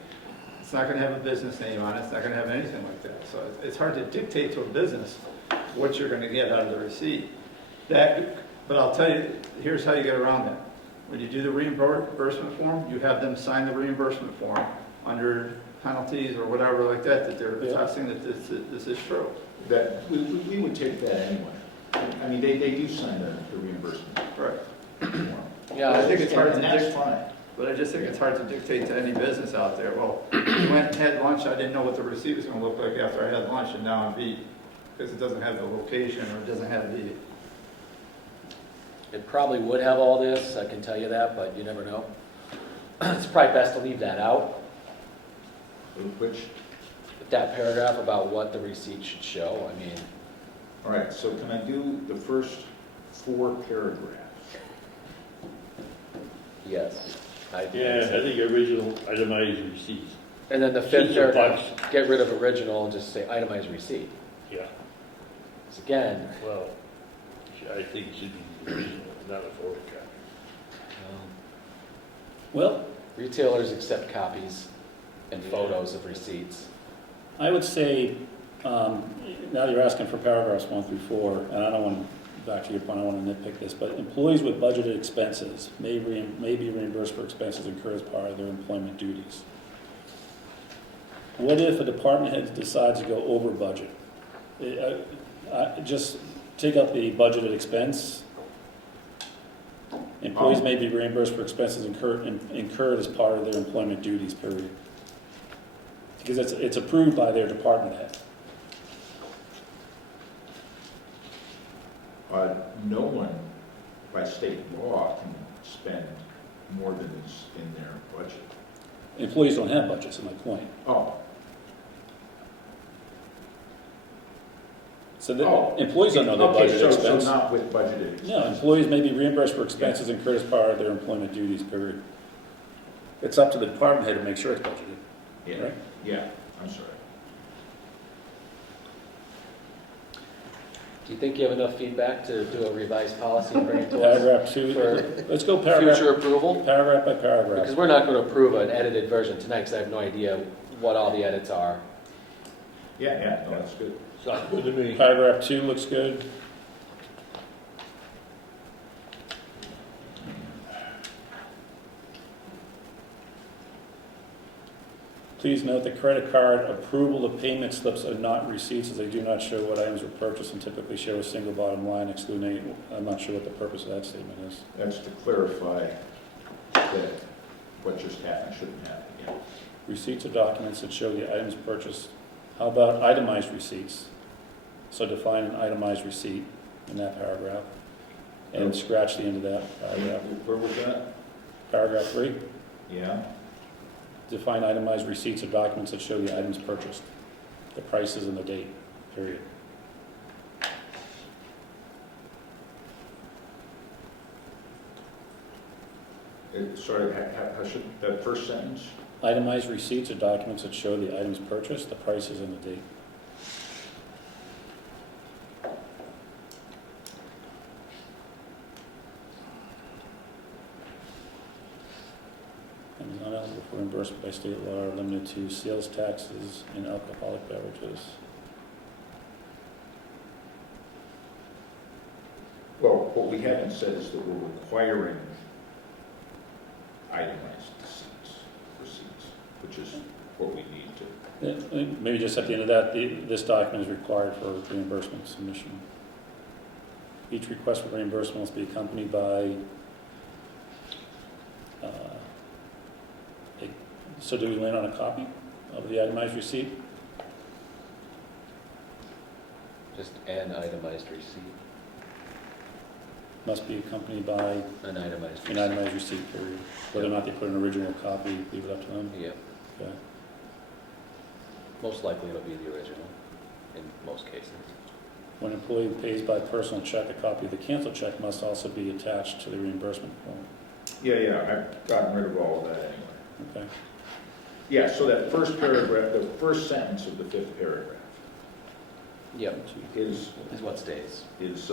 It's not gonna have a business name on it, it's not gonna have anything like that. So it's hard to dictate to a business what you're gonna get out of the receipt. But I'll tell you, here's how you get around that. When you do the reimbursement form, you have them sign the reimbursement form under penalties or whatever like that, that they're Yeah. attesting that this is true. That, we would take that anyway. I mean, they do sign the reimbursement Right. form. Yeah, I think it's hard to And that's dictate. fine. But I just think it's hard to dictate to any business out there, well, you went and had lunch, I didn't know what the receipt was gonna look like after I had lunch, and now I'm beat, because it doesn't have the location, or it doesn't have the, It probably would have all this, I can tell you that, but you never know. It's probably best to leave that out, Which, that paragraph about what the receipt should show. I mean, all right, so can I do the first 4 paragraphs? yes. Yeah, I think original itemized receipts. And then the fifth Receipts are paragraph, get rid of original and just say itemized receipt. Yeah, 'Cause again, well, I think it should be original, not a photocopy. Well, retailers accept copies and photos of receipts. I would say, now you're asking for paragraphs 1 through 4, and I don't want, back to your point, I don't want to nitpick this, but employees with budgeted expenses may be reimbursed for expenses incurred as part of their employment duties. What if a department head decides to go over budget? Just take out the budgeted expense. Employees may be reimbursed for expenses incurred as part of their employment duties, period. Because it's approved by their department head. No one, by state law, can spend more than is in their budget. Employees don't have budgets, is my point. Oh, So the Oh. employees don't know their okay, budgeted so expense. not with budgeted expense. No, employees may be reimbursed for expenses incurred as part of their employment duties, period. It's up to the department head to make sure it's budgeted. Yeah, Right. yeah, I'm sorry. Do you think you have enough feedback to do a revised policy and bring it to us Paragraph 2, for let's go paragraph, future approval? paragraph by paragraph. Because we're not going to approve an edited version tonight because I have no idea what all the edits are. Yeah, no, that's good. Sounds good to me. Paragraph 2 looks good. Please note that credit card approval of payment slips are not receipts as they do not show what items were purchased and typically show a single bottom line excluding, I'm not sure what the purpose of that statement is. That's to clarify that what just happened shouldn't happen again. Receipts are documents that show the items purchased. How about itemized receipts? So define an itemized receipt in that paragraph and scratch the end of that paragraph. Where was that? Paragraph 3. Yeah, Define itemized receipts or documents that show the items purchased, the prices and the date, period. sorry, how should, that first sentence? Itemized receipts are documents that show the items purchased, the prices, and the date. And is not eligible for reimbursement by state law or limited to sales taxes and alcoholic beverages. Well, what we haven't said is that we're requiring itemized receipts, which is what we need to. Yeah, I think maybe just at the end of that, this document is required for reimbursement submission. Each request for reimbursement must be accompanied by, so do we land on a copy of the itemized receipt? Just an itemized receipt, Must be accompanied by an itemized an receipt. itemized receipt, period. Whether or not they put an original copy, leave it up to them. Yep, Okay. most likely it'll be the original in most cases. When an employee pays by personal check, a copy of the canceled check must also be attached to the reimbursement form. Yeah, I've gotten rid of all of that anyway. Okay. Yeah, so that first paragraph, the first sentence of the fifth paragraph Yep, is, is what stays. is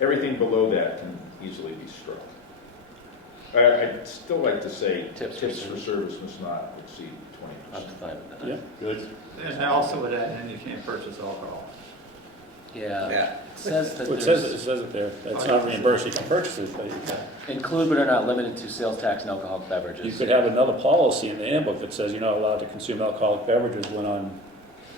everything below that can easily be struck. I'd still like to say Tips tips for for service must not exceed I'm 20%. fine with that. Yeah. Good. And also with that, and you can't purchase alcohol. Yeah. Yeah. It says that Well, it there's says it there. That's not reimbursed. You can purchase it, but you can. include but are not limited to sales tax and alcoholic beverages. You could have another policy in the handbook that says you're not allowed to consume alcoholic beverages when on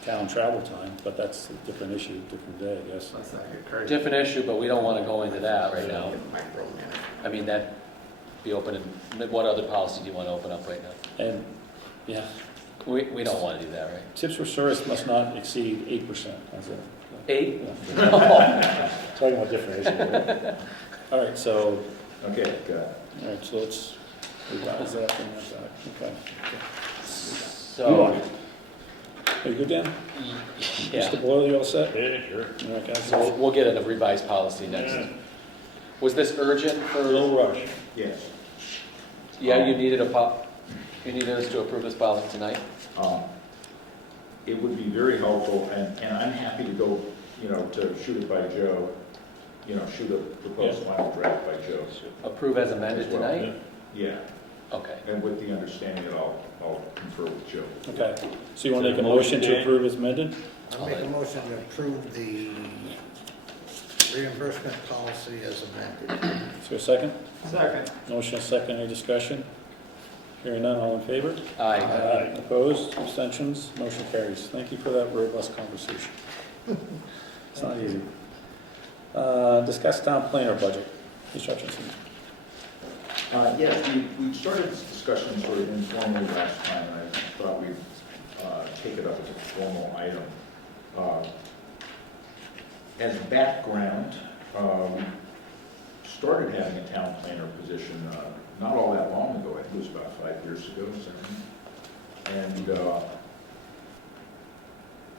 town travel time, but that's a different issue, different day, I guess. Let's not get crazy. Different issue, but we don't want to go into that right now. Micromanage. I mean, that be open, and what other policy do you want to open up right now? And, yeah, We don't want to do that, right? tips for service must not exceed 8%. How's that? 8? Yeah. Talking about different issues. Right? All right, so, Okay, got it. all right, so let's revise that and that. Okay. So, Are you good, Dan? yeah, Mr. Boyle, you all set? Yeah, sure. All right, guys. so we'll get a revised policy next. Yeah. Was this urgent A for, little rush. Yes. yeah, you needed you needed us to approve this policy tonight? It would be very helpful, and I'm happy to go, to shoot it by Joe, shoot a proposed final draft by Joe. Approve as amended As well. tonight? Yeah, Okay. and with the understanding that I'll confer with Joe. Okay, so you want to make a motion to approve as amended? I'll make a motion to approve the reimbursement policy as amended. Is there a second? Second. Motion and second, any discussion? Hearing none, all in favor? Aye. Opposed, abstentions, motion carries. Thank you for that robust conversation. It's not easy. Discuss town planner budget. Mr. Hutchinson. Yes, we started this discussion sort of informally last time, and I thought we'd take it up as a formal item. As background, we started having a town planner position not all that long ago. I think it was about 5 years ago, is that right? And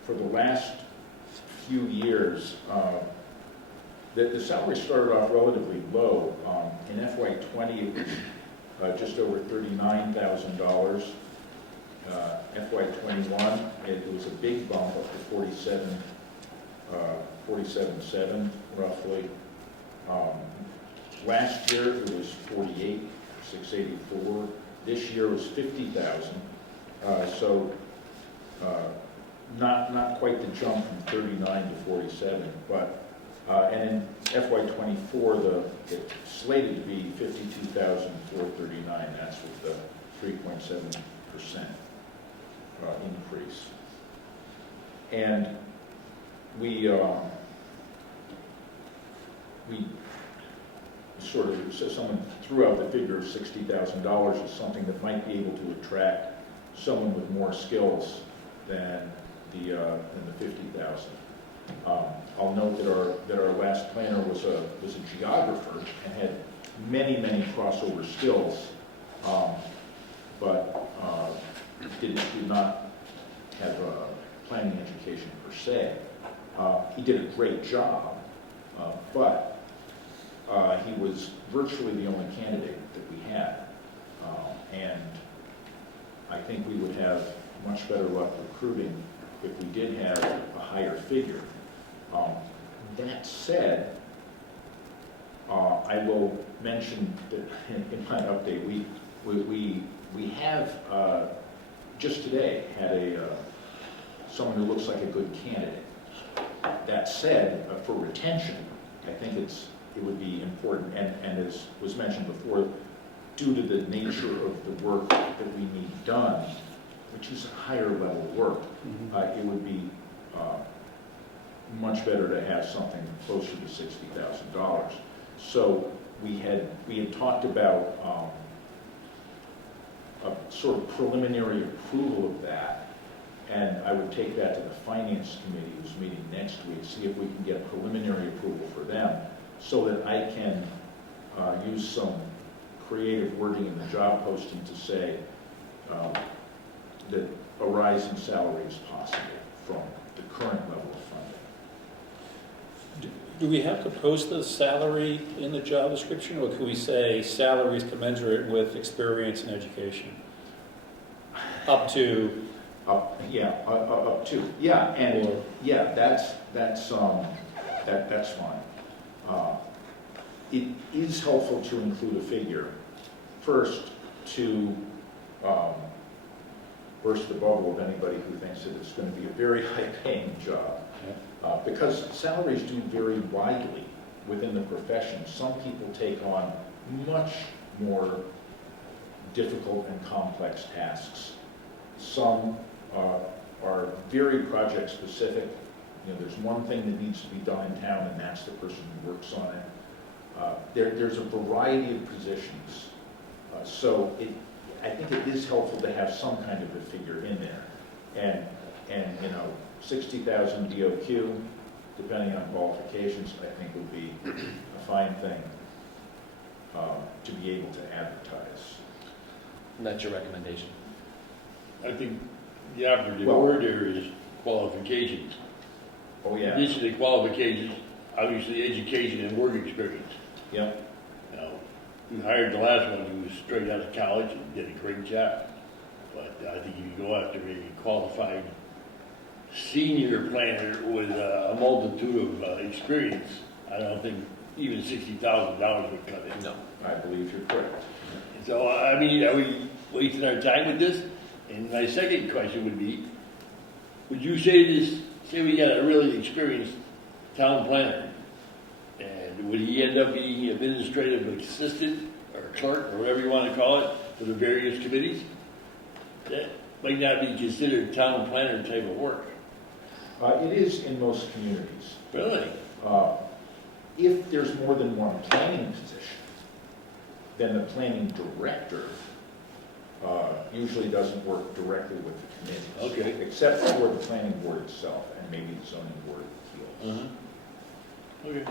for the last few years, the salary started off relatively low. In FY20, it was just over $39,000. FY21, it was a big bump up to 47.7 roughly. Last year it was 48,684. This year was 50,000. So not quite the jump from 39 to 47, but and in FY24 it's slated to be 52,439. That's with the 3.7% increase. And we sort of, so someone threw out the figure of $60,000 as something that might be able to attract someone with more skills than the 50,000. I'll note that our last planner was a geographer and had many crossover skills, but did not have a planning education per se. He did a great job, but he was virtually the only candidate that we had. and I think we would have much better luck recruiting if we did have a higher figure. That said, I will mention that in my update, we have just today had someone who looks like a good candidate. That said, for retention, I think it would be important, and as was mentioned before, due to the nature of the work that we need done, which is higher level work, it would be much better to have something closer to $60,000. So we had talked about a sort of preliminary approval of that, and I would take that to the Finance Committee, who's meeting next week, see if we can get preliminary approval for them, so that I can use some creative wording in the job posting to say that a rise in salary is possible from the current level of funding. Do we have to post the salary in the job description, or can we say salaries commensurate with experience and education? Up to? Up to. Yeah, and Or, yeah, that's fine. It is helpful to include a figure, first, to burst the bubble of anybody who thinks that it's going to be a very high-paying job. Because salaries do vary widely within the profession. Some people take on much more difficult and complex tasks. Some are very project specific. You know, there's one thing that needs to be done in town, and that's the person who works on it. There's a variety of positions. So I think it is helpful to have some kind of a figure in there. And you know, 60,000 DOQ, depending on qualifications, I think would be a fine thing to be able to advertise. And that's your recommendation? I think the operative word there is qualifications. Oh, yeah. In addition to qualifications, obviously education and work experience. Yep. You know, we hired the last one who was straight out of college and did a great job. But I think you go after a qualified senior planner with a multitude of experience. I don't think even $60,000 would cut it. No. I believe you're correct. So, I mean, are we wasting our time with this? And my second question would be, would you say we got a really experienced town planner, and would he end up being administrative assistant or clerk or whatever you want to call it for the various committees? That might not be considered town planner type of work. It is in most communities. Really? If there's more than one planning position, then the planning director usually doesn't work directly with the committees. Okay. Except for the planning board itself and maybe the zoning board of appeals. Okay.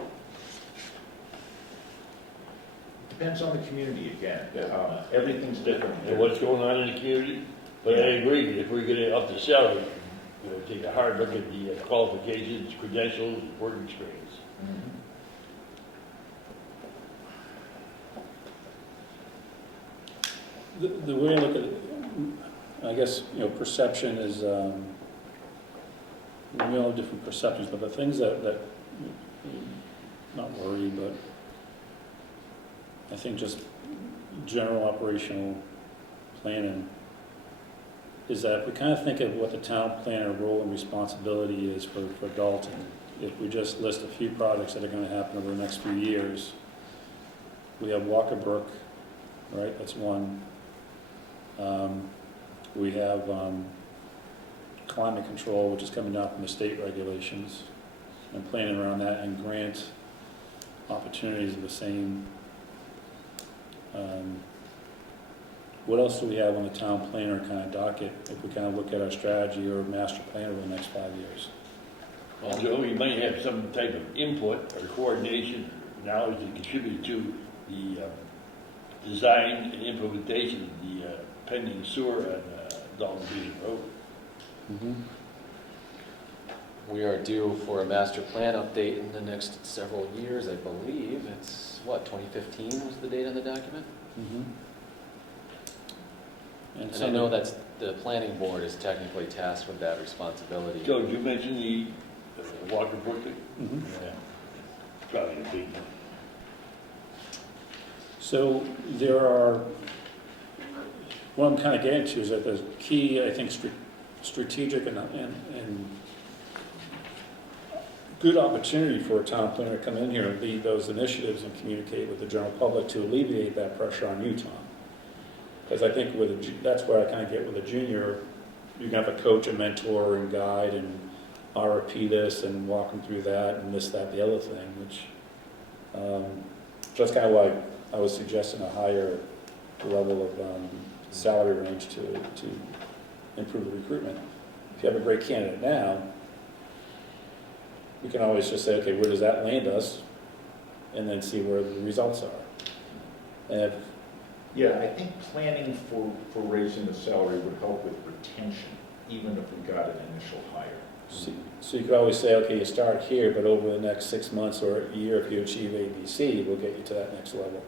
Depends on the community again. Everything's different. And what's going on in the community? But I agree, if we're going to up the salary, we'll take a hard look at the qualifications, credentials, work experience. Mhm. the way I look at it, I guess, you know, perception is, we all have different perceptions, but the things that not worry, but I think just general operational planning is that if we kind of think of what the town planner role and responsibility is for Dalton, if we just list a few projects that are going to happen over the next few years, we have Walker Brook, right? That's one. We have climate control, which is coming down from the state regulations, and planning around that, and grant opportunities of the same. What else do we have on the town planner kind of docket if we kind of look at our strategy or master plan over the next 5 years? Well, Joe, you might have some type of input or coordination or knowledge to contribute to the design and implementation of the pending sewer on Dalton Vision Road. Mm-hmm. We are due for a master plan update in the next several years, I believe. It's, what, 2015 was the date on the document? Mm-hmm. And I know that's, the planning board is technically tasked with that responsibility. Joe, did you mention the Walker Brook thing? Mhm. Yeah. Probably a big one. So there are, what I'm kind of getting to is that the key, I think, strategic and good opportunity for a town planner to come in here and lead those initiatives and communicate with the general public to alleviate that pressure on you, Tom. Because I think that's where I kind of get with a junior, you can have a coach, a mentor, and guide, and RFP this, and walk them through that, and this, that, the other thing, which, so that's kind of why I was suggesting a higher level of salary range to improve the recruitment. If you have a great candidate now, we can always just say, okay, where does that land us? And then see where the results are. And if, Yeah, I think planning for raising the salary would help with retention, even if we got an initial hire. so you could always say, okay, you start here, but over the next 6 months or a year, if you achieve A, B, C, we'll get you to that next level.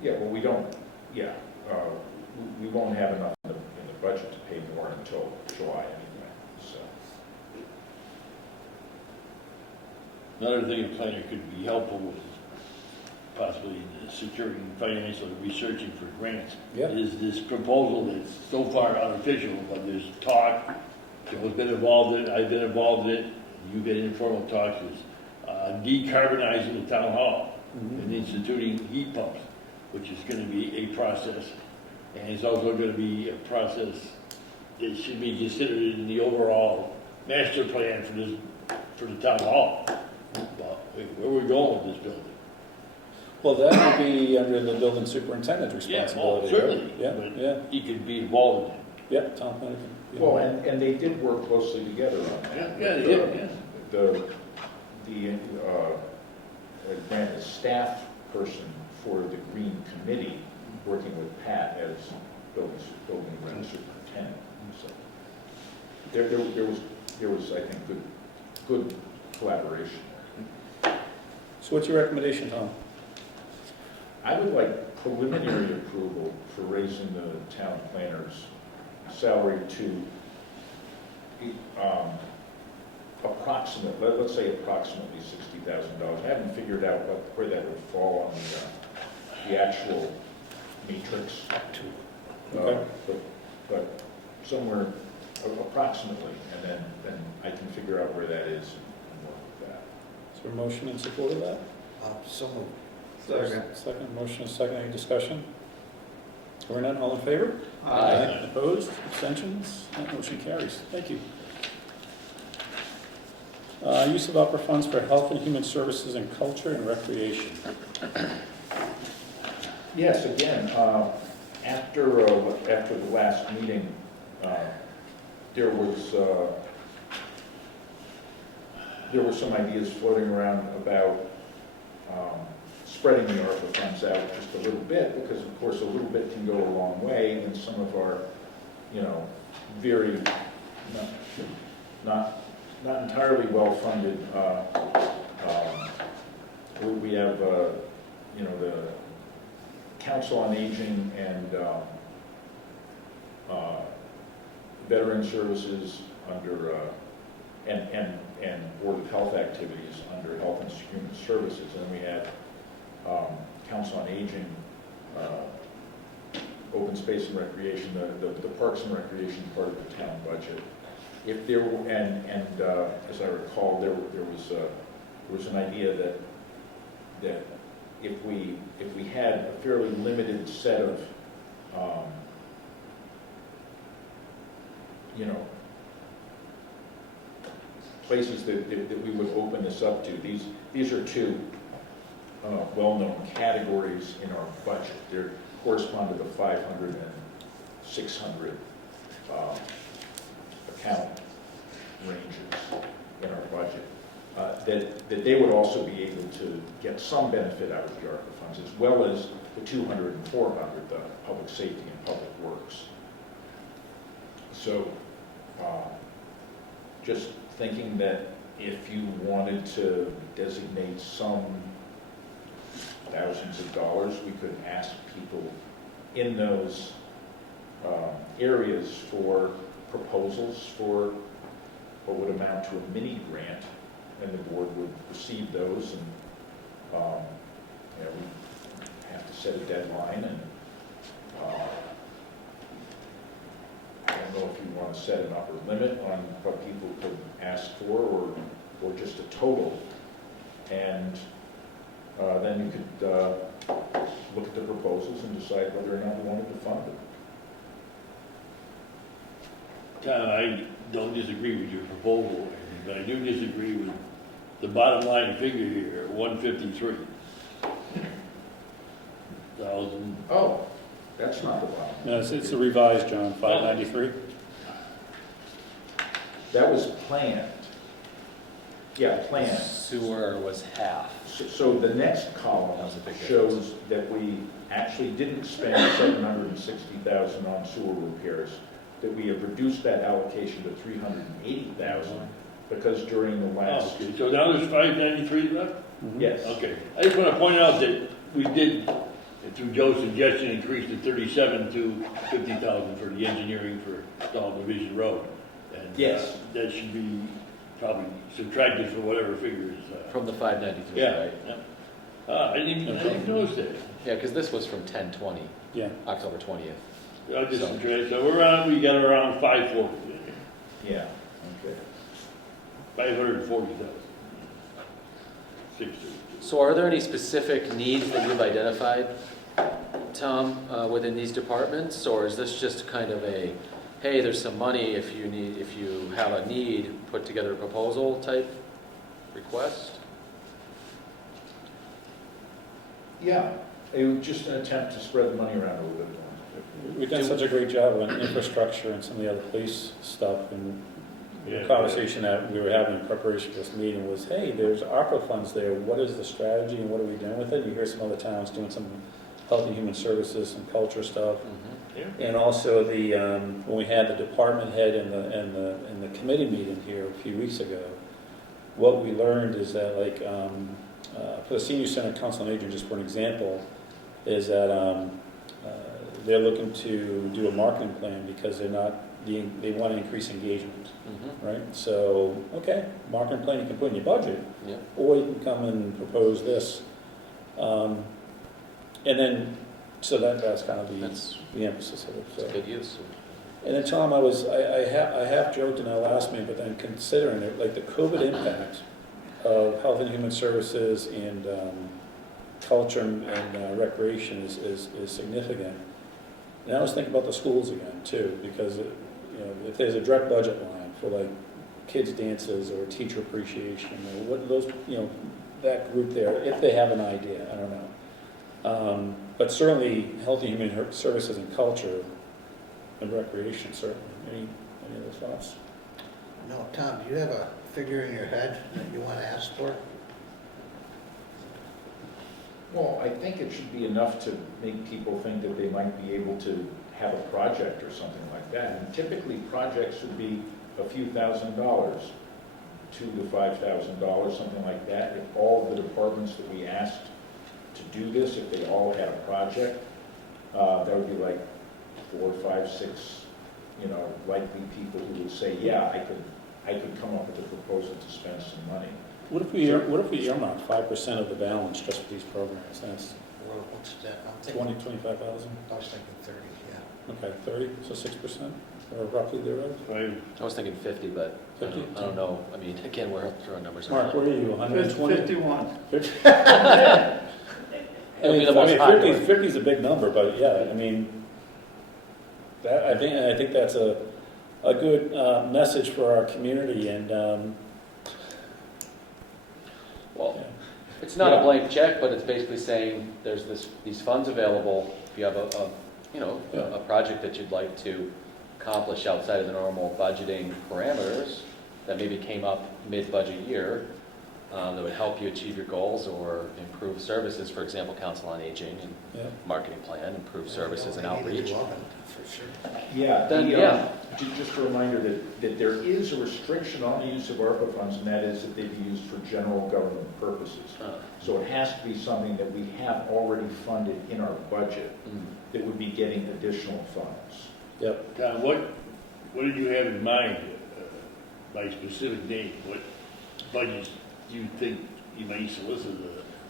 Yeah, well, we don't, yeah, we won't have enough in the budget to pay more until July anyway, so. Another thing a planner could be helpful with is possibly securing financial researching for grants. Yeah. Is this proposal that's so far unofficial, but there's talk, Joe's been involved in it, I've been involved in it, you get informal talks, is decarbonizing the town hall and instituting heat pumps, which is going to be a process. And it's also going to be a process that should be considered in the overall master plan for the town hall. Well, where are we going with this building? Well, that would be under the building superintendent's Yeah, responsibility. certainly. Yeah, But yeah, he could be involved in it. yeah, Tom Planner. Well, and they did work closely together on that. Yeah, they did, The grant a staff person for the Green Committee, working with Pat as building superintendent. So there was, I think, good collaboration. So what's your recommendation, Tom? I would like preliminary approval for raising the town planner's salary to let's say approximately $60,000. I haven't figured out where that would fall on the actual matrix. Okay. But somewhere approximately, and then I can figure out where that is and work with that. Is there a motion in support of that? So moved. Second, motion and second, any discussion? Hearing none, all in favor? Aye. Opposed, abstentions, that motion carries. Thank you. Use of opera funds for health and human services and culture and recreation. Yes, again, after the last meeting, there were some ideas floating around about spreading the ARPA funds out just a little bit, because of course a little bit can go a long way, and some of our, very not entirely well-funded, we have, the Council on Aging and Veteran Services under, and Board of Health Activities under Health and Human Services, and we have Council on Aging, Open Space and Recreation, the Parks and Recreation part of the town budget. If there were, and as I recall, there was an idea that if we had a fairly limited set of places that we would open this up to. These are two well-known categories in our budget. They correspond to the 500 and 600 account ranges in our budget. That they would also be able to get some benefit out of the ARPA funds, as well as the 200 and 400, the public safety and public works. So, just thinking that if you wanted to designate some thousands of dollars, we could ask people in those areas for proposals for what would amount to a mini grant, and the board would receive those, and you know, we have to set a deadline, and I don't know if you want to set an upper limit on what people could ask for, or just a total, and then you could look at the proposals and decide whether or not you wanted to fund it. I don't disagree with your proposal, but I do disagree with the bottom line figure here, 153,000. Oh, that's not the bottom. No, it's the revised, John, 593. That was planned. Yeah, planned. Sewer was half. So the next column That was a big shows that we actually didn't spend 760,000 on sewer repairs, that we have reduced that allocation to 380,000 because during the last, Okay, so now there's 593 left? yes. Okay, I just want to point out that we did, through Joe's suggestion, increase the 37 to 50,000 for the engineering for Dalton Division Road. And Yes. that should be probably subtracted from whatever figures. From the 593, Yeah. right? Yeah. I didn't notice that. Yeah, because this was from 10/20, Yeah. October 20th. I just So- subtracted, so we got around 540, Yeah, okay. 540,000. 60. So are there any specific needs that you've identified, Tom, within these departments? Or is this just kind of a, hey, there's some money if you have a need, put together a proposal type request? Yeah, it was just an attempt to spread the money around a little bit more. We've done such a great job on infrastructure and some of the other police stuff, and the conversation that we were having in preparation for this meeting was, hey, there's ARPA funds there, what is the strategy and what are we doing with it? You hear some other towns doing some health and human services and culture stuff. And also the, when we had the department head and the committee meeting here a few weeks ago, what we learned is that, like, for the Senior Center Council on Aging, just for an example, is that they're looking to do a marketing plan because they want to increase engagement, right? So, okay, marketing plan you can put in your budget, Yeah. or you can come and propose this. And then, so that's kind of the emphasis of it. It's So. good use. And then, Tom, I half joked in our last meeting, but then considering it, like the COVID impact of health and human services and culture and recreation is significant. And I was thinking about the schools again too, because if there's a direct budget line for like kids dances or teacher appreciation or what those that group there, if they have an idea, I don't know. But certainly health and human services and culture and recreation, certainly. Any other thoughts? No, Tom, do you have a figure in your head that you want to ask for? Well, I think it should be enough to make people think that they might be able to have a project or something like that. And typically, projects would be a few $1,000s, $2,000 to $5,000, something like that. If all the departments that we asked to do this, if they all had a project, that would be like 4, 5, 6, likely people who would say, yeah, I could come up with a proposal to spend some money. What if we earmark 5% of the balance just for these programs? That's Well, what's that? I'm thinking, 25,000? I was thinking 30, yeah. Okay, 30, so 6%, or roughly thereof? I was thinking 50, but I 50? don't know. I mean, again, we're throwing numbers Mark, around. where are you, 120? 51. It'll be the most popular. 50 is a big number, but yeah, I mean, I think that's a good message for our community, and Well, yeah. it's not Yeah. a blank check, but it's basically saying there's these funds available. If you have a project that you'd like to accomplish outside of the normal budgeting parameters that maybe came up mid-budget year, that would help you achieve your goals or improve services, for example, Council on Aging and Yeah. marketing plan, improve services and We need a outreach. new oven, for sure. Yeah, Then, yeah. Just a reminder that there is a restriction on the use of ARPA funds, and that is that they be used for general government purposes. So it has to be something that we have already funded in our budget that would be getting additional funds. Yep. Tom, what did you have in mind by specific name? What budgets do you think you may solicit?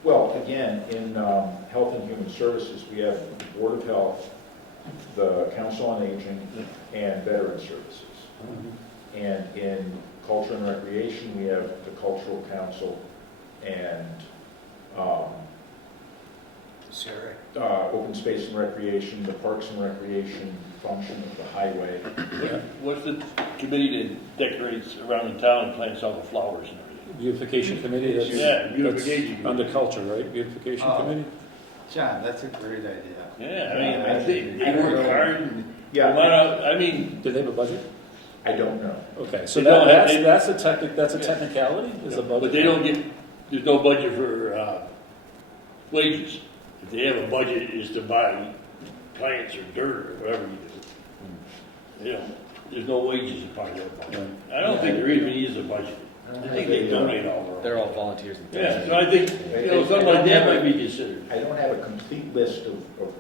Well, again, in Health and Human Services, we have the Board of Health, the Council on Aging, and Veteran Services. And in Culture and Recreation, we have the Cultural Council and Open Space and Recreation, the Parks and Recreation function of the highway. What's the committee that decorates around the town and plants all the flowers and everything? Beautification committee, that's, Yeah, that's beautification. under culture, right? Beautification Oh. committee? John, that's a great idea. Yeah, I mean, I think they work hard. And Yeah, I mean, Do they have a budget? I don't know. Okay, so They don't have- that's a technicality, is a budget? but they don't get, there's no budget for wages. If they have a budget, is to buy plants or dirt or whatever you do. You know, there's no wages as part of their budget. I don't think there even is a budget. I think they donate all their own. They're all volunteers and Yeah, so I think, something like that might be considered. I don't have a complete list of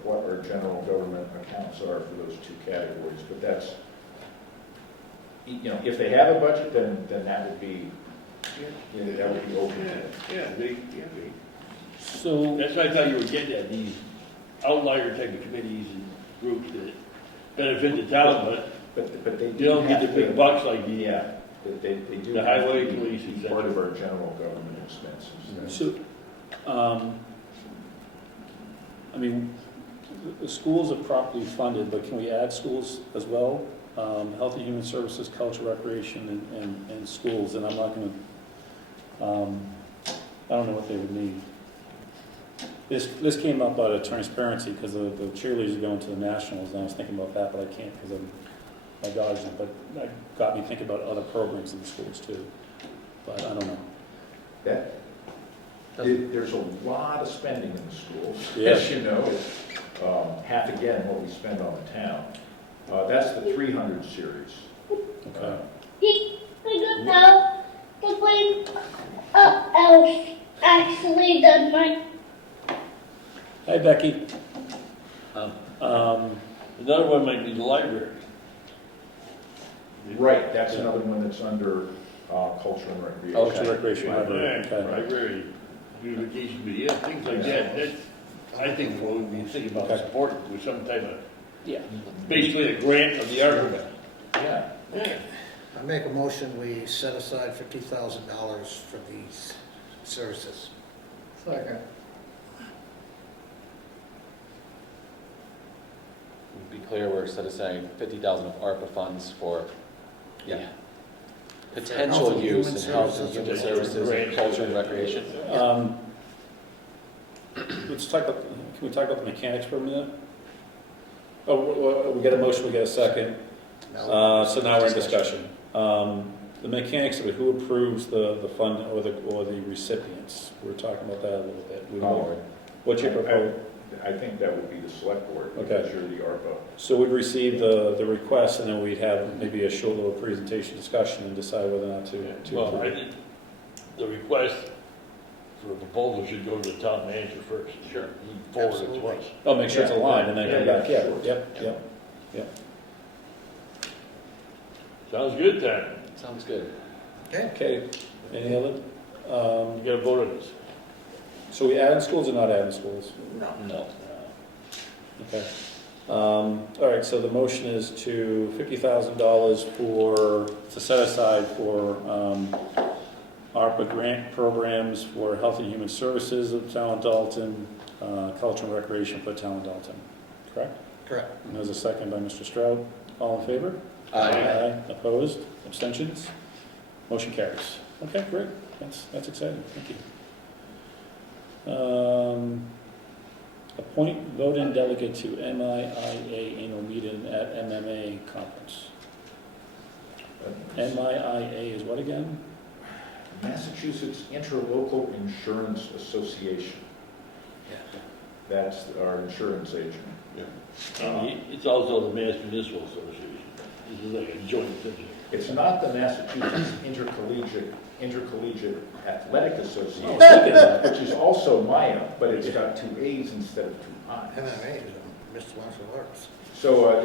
what our general government accounts are for those two categories, but that's, if they have a budget, then that would be, that would be open to it. Yeah, they. So, That's why I thought you were getting at, these outlier type of committees and groups that benefit the town, But they they do don't get the have big to- bucks like the, Yeah, they do. The have to highway be police, et part cetera. of our general government expenses. so, I mean, the schools are properly funded, but can we add schools as well? Health and Human Services, Culture, Recreation, and schools, and I'm not gonna, I don't know what they would need. This came up out of transparency, because the cheerleaders are going to the nationals, and I was thinking about that, but I can't because of my daughters, but that got me thinking about other programs in the schools too, but I don't know. That, there's a lot of spending in the schools, Yeah. as you know, it's half again what we spend on the town. That's the 300 series. Okay. I got the plane elf actually done my Hi, Becky. another one might be the library. Right, that's another one that's under culture and recreation. Culture, Recreation, Library, Yeah, okay. library, beautification committee, yeah, things like that. That's, I think, what we think about Okay. supporting with some type of, Yeah. basically a grant of the argument. Yeah. Yeah. I make a motion, we set aside $50,000 for these services. Second. To be clear, we're set aside 50,000 of ARPA funds for, Health potential and use Human in health and Services. human services and culture and recreation. Let's talk about, can we talk about the mechanics for a minute? Oh, we get a motion, we get a second. So now we're in discussion. The mechanics of it, who approves the fund or the recipients? We were talking about that a little bit. What's your proposal? I think that would be the select board, Okay. because you're the ARPA. So we'd receive the request, and then we'd have maybe a short little presentation discussion and decide whether or not to Well, approve I it. think the request for a proposal should go to the town manager first. Sure. Forward it to us. Oh, make sure it's aligned, and then come back, yeah, sure. yep. Sounds good, then. Sounds good. Okay, any other? You gotta vote on this. So we add in schools or not add in schools? No. No. Okay. All right, so the motion is to $50,000 to set aside for ARPA grant programs for Health and Human Services of town of Dalton, Culture and Recreation for town of Dalton, correct? Correct. And there's a second by Mr. Stroud. All in favor? Aye. Opposed? Abstentions? Motion carries. Okay, great. That's exciting. Thank you. Appoint vote-in delegate to MIIA annual meeting at MMA conference. MIIA is what again? Massachusetts Interlocal Insurance Association. That's our insurance agent. It's also the Mass Municipal Association. This is like a joint thing. It's not the Massachusetts Intercollegiate Athletic Association, I was thinking that. which is also MIA, but it's got two A's instead of two I's. MMA is Mr. Wenzel works. So,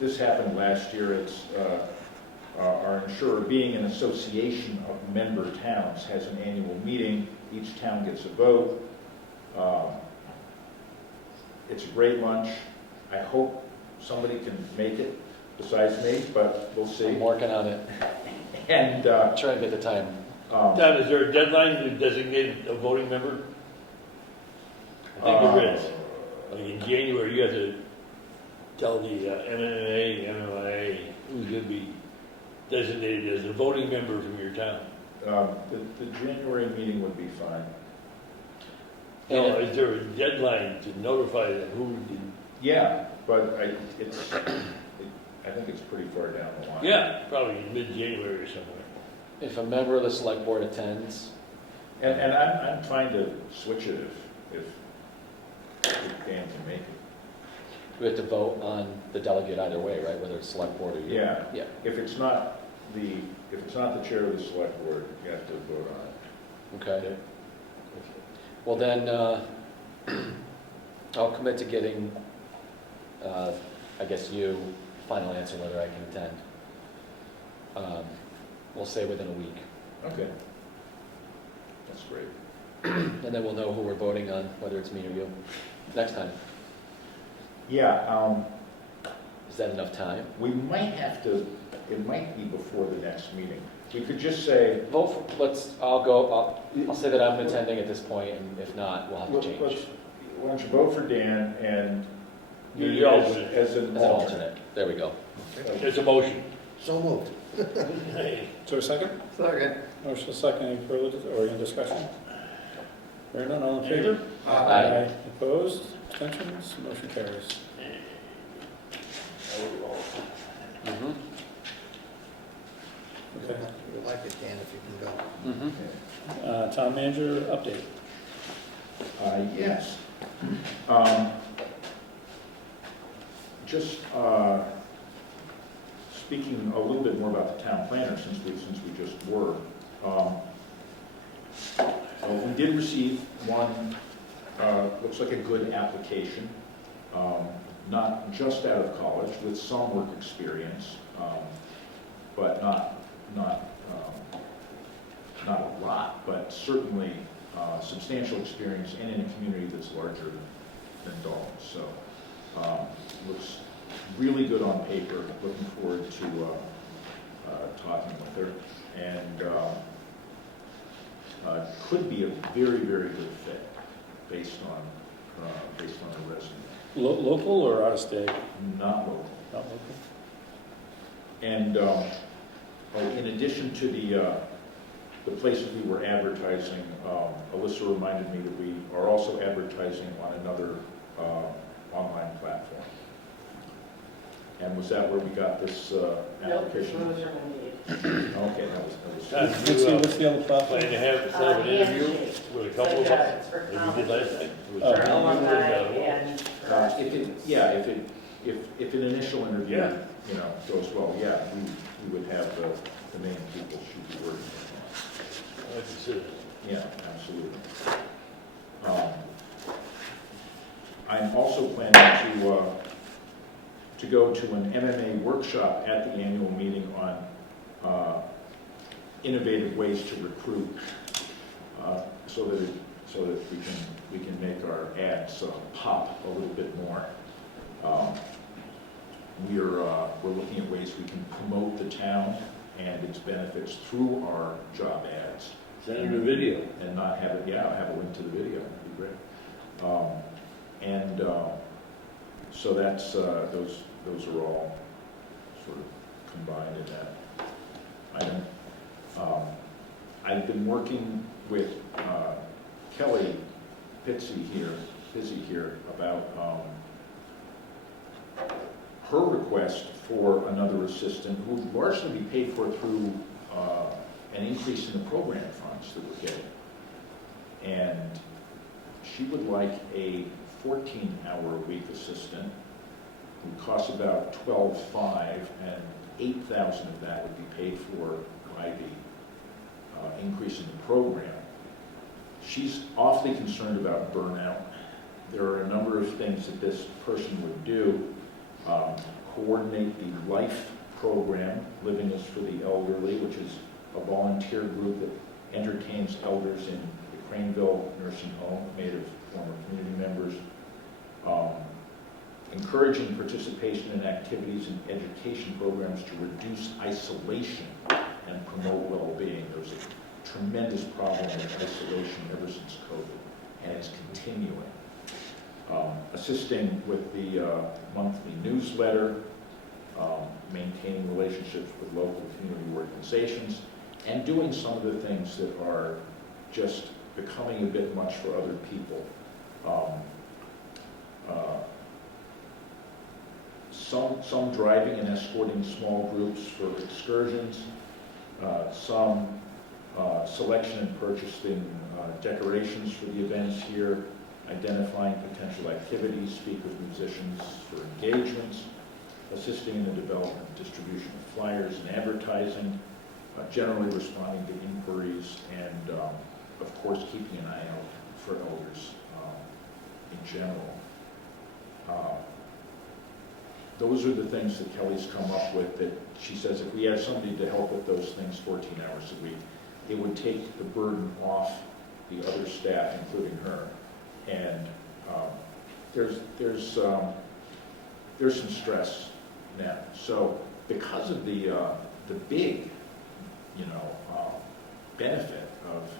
this happened last year. It's, our insurer, being an association of member towns, has an annual meeting. Each town gets a vote. It's a great lunch. I hope somebody can make it besides me, but we'll see. I'm working on it. And, Try to get the time. Tom, is there a deadline to designate a voting member? I think there is. Like in January, you have to tell the MMA, MMIA who's going to be designated as a voting member from your town. the January meeting would be fine. No, is there a deadline to notify them who did? Yeah, but I think it's pretty far down the line. Yeah, probably mid-January or somewhere. If a member of the select board attends, And I'm trying to switch it if Dan can make it. we have to vote on the delegate either way, right? Whether it's select board or you. Yeah. Yeah. If it's not the chair of the select board, you have to vote on it. Okay. Well then, I'll commit to getting, I guess you, final answer whether I can attend. We'll say within a week. Okay. That's great. And then we'll know who we're voting on, whether it's me or you, next time. Yeah, Is that enough time? we might have to, it might be before the next meeting. We could just say, Vote for, I'll say that I'm attending at this point, and if not, we'll have to change. why don't you vote for Dan and You're me the as alternate. as an As an alternate. alternate. There we go. It's a motion. So moved. Is there a second? Second. Motion is second, any further, or any discussion? Hearing none, all in favor? Aye. Opposed, abstentions, motion carries. Mhm. Okay. You'll like it, Dan, if you can go. Mhm. Town manager update. Yes. Just speaking a little bit more about the town planner, since we just were. We did receive one, looks like a good application, not just out of college, with some work experience, but not a lot, but certainly substantial experience and in a community that's larger than Dalton. So looks really good on paper. Looking forward to talking with her, and could be a very, very good fit based on the resume. Local or out of state? Not local. Not local. And in addition to the places we were advertising, Alyssa reminded me that we are also advertising on another online platform. And was that where we got this application? Nope, those are made. Okay, that was. What's the other platform? Plan to have set up an interview Handshake. with a couple of So, us, for like we did last time. It was Oh. For really alumni good. and If an initial interview, Yeah. goes well, yeah, we would have the main people she'd be working with. I consider it. Yeah, absolutely. I'm also planning to go to an MMA workshop at the annual meeting on innovative ways to recruit, so that we can make our ads pop a little bit more. We're looking at ways we can promote the town and its benefits through our job ads. Send her the video. And not have it, have a link to the video, that'd be great. So that's, those are all sort of combined in that item. I've been working with Kelly Pizzi here about her request for another assistant who would largely be paid for through an increase in the program funds that we're getting. And she would like a 14-hour-a-week assistant who costs about $12,500, and $8,000 of that would be paid for by the increase in the program. She's awfully concerned about burnout, There are a number of things that this person would do. Coordinate the LIFE program, Living is for the Elderly, which is a volunteer group that entertains elders in the Craneville nursing home, made of former community members. Encouraging participation in activities and education programs to reduce isolation and promote well-being. There's a tremendous problem with isolation ever since COVID, and it's continuing. Assisting with the monthly newsletter, maintaining relationships with local community organizations, and doing some of the things that are just becoming a bit much for other people. Some driving and escorting small groups for excursions, some selection and purchasing decorations for the events here, identifying potential activities, speak with musicians for engagements, assisting in the development and distribution of flyers and advertising, generally responding to inquiries, and of course keeping an eye out for elders in general. Those are the things that Kelly's come up with, that she says if we had somebody to help with those things 14 hours a week, it would take the burden off the other staff, including her. And there's some stress now. So because of the big, benefit of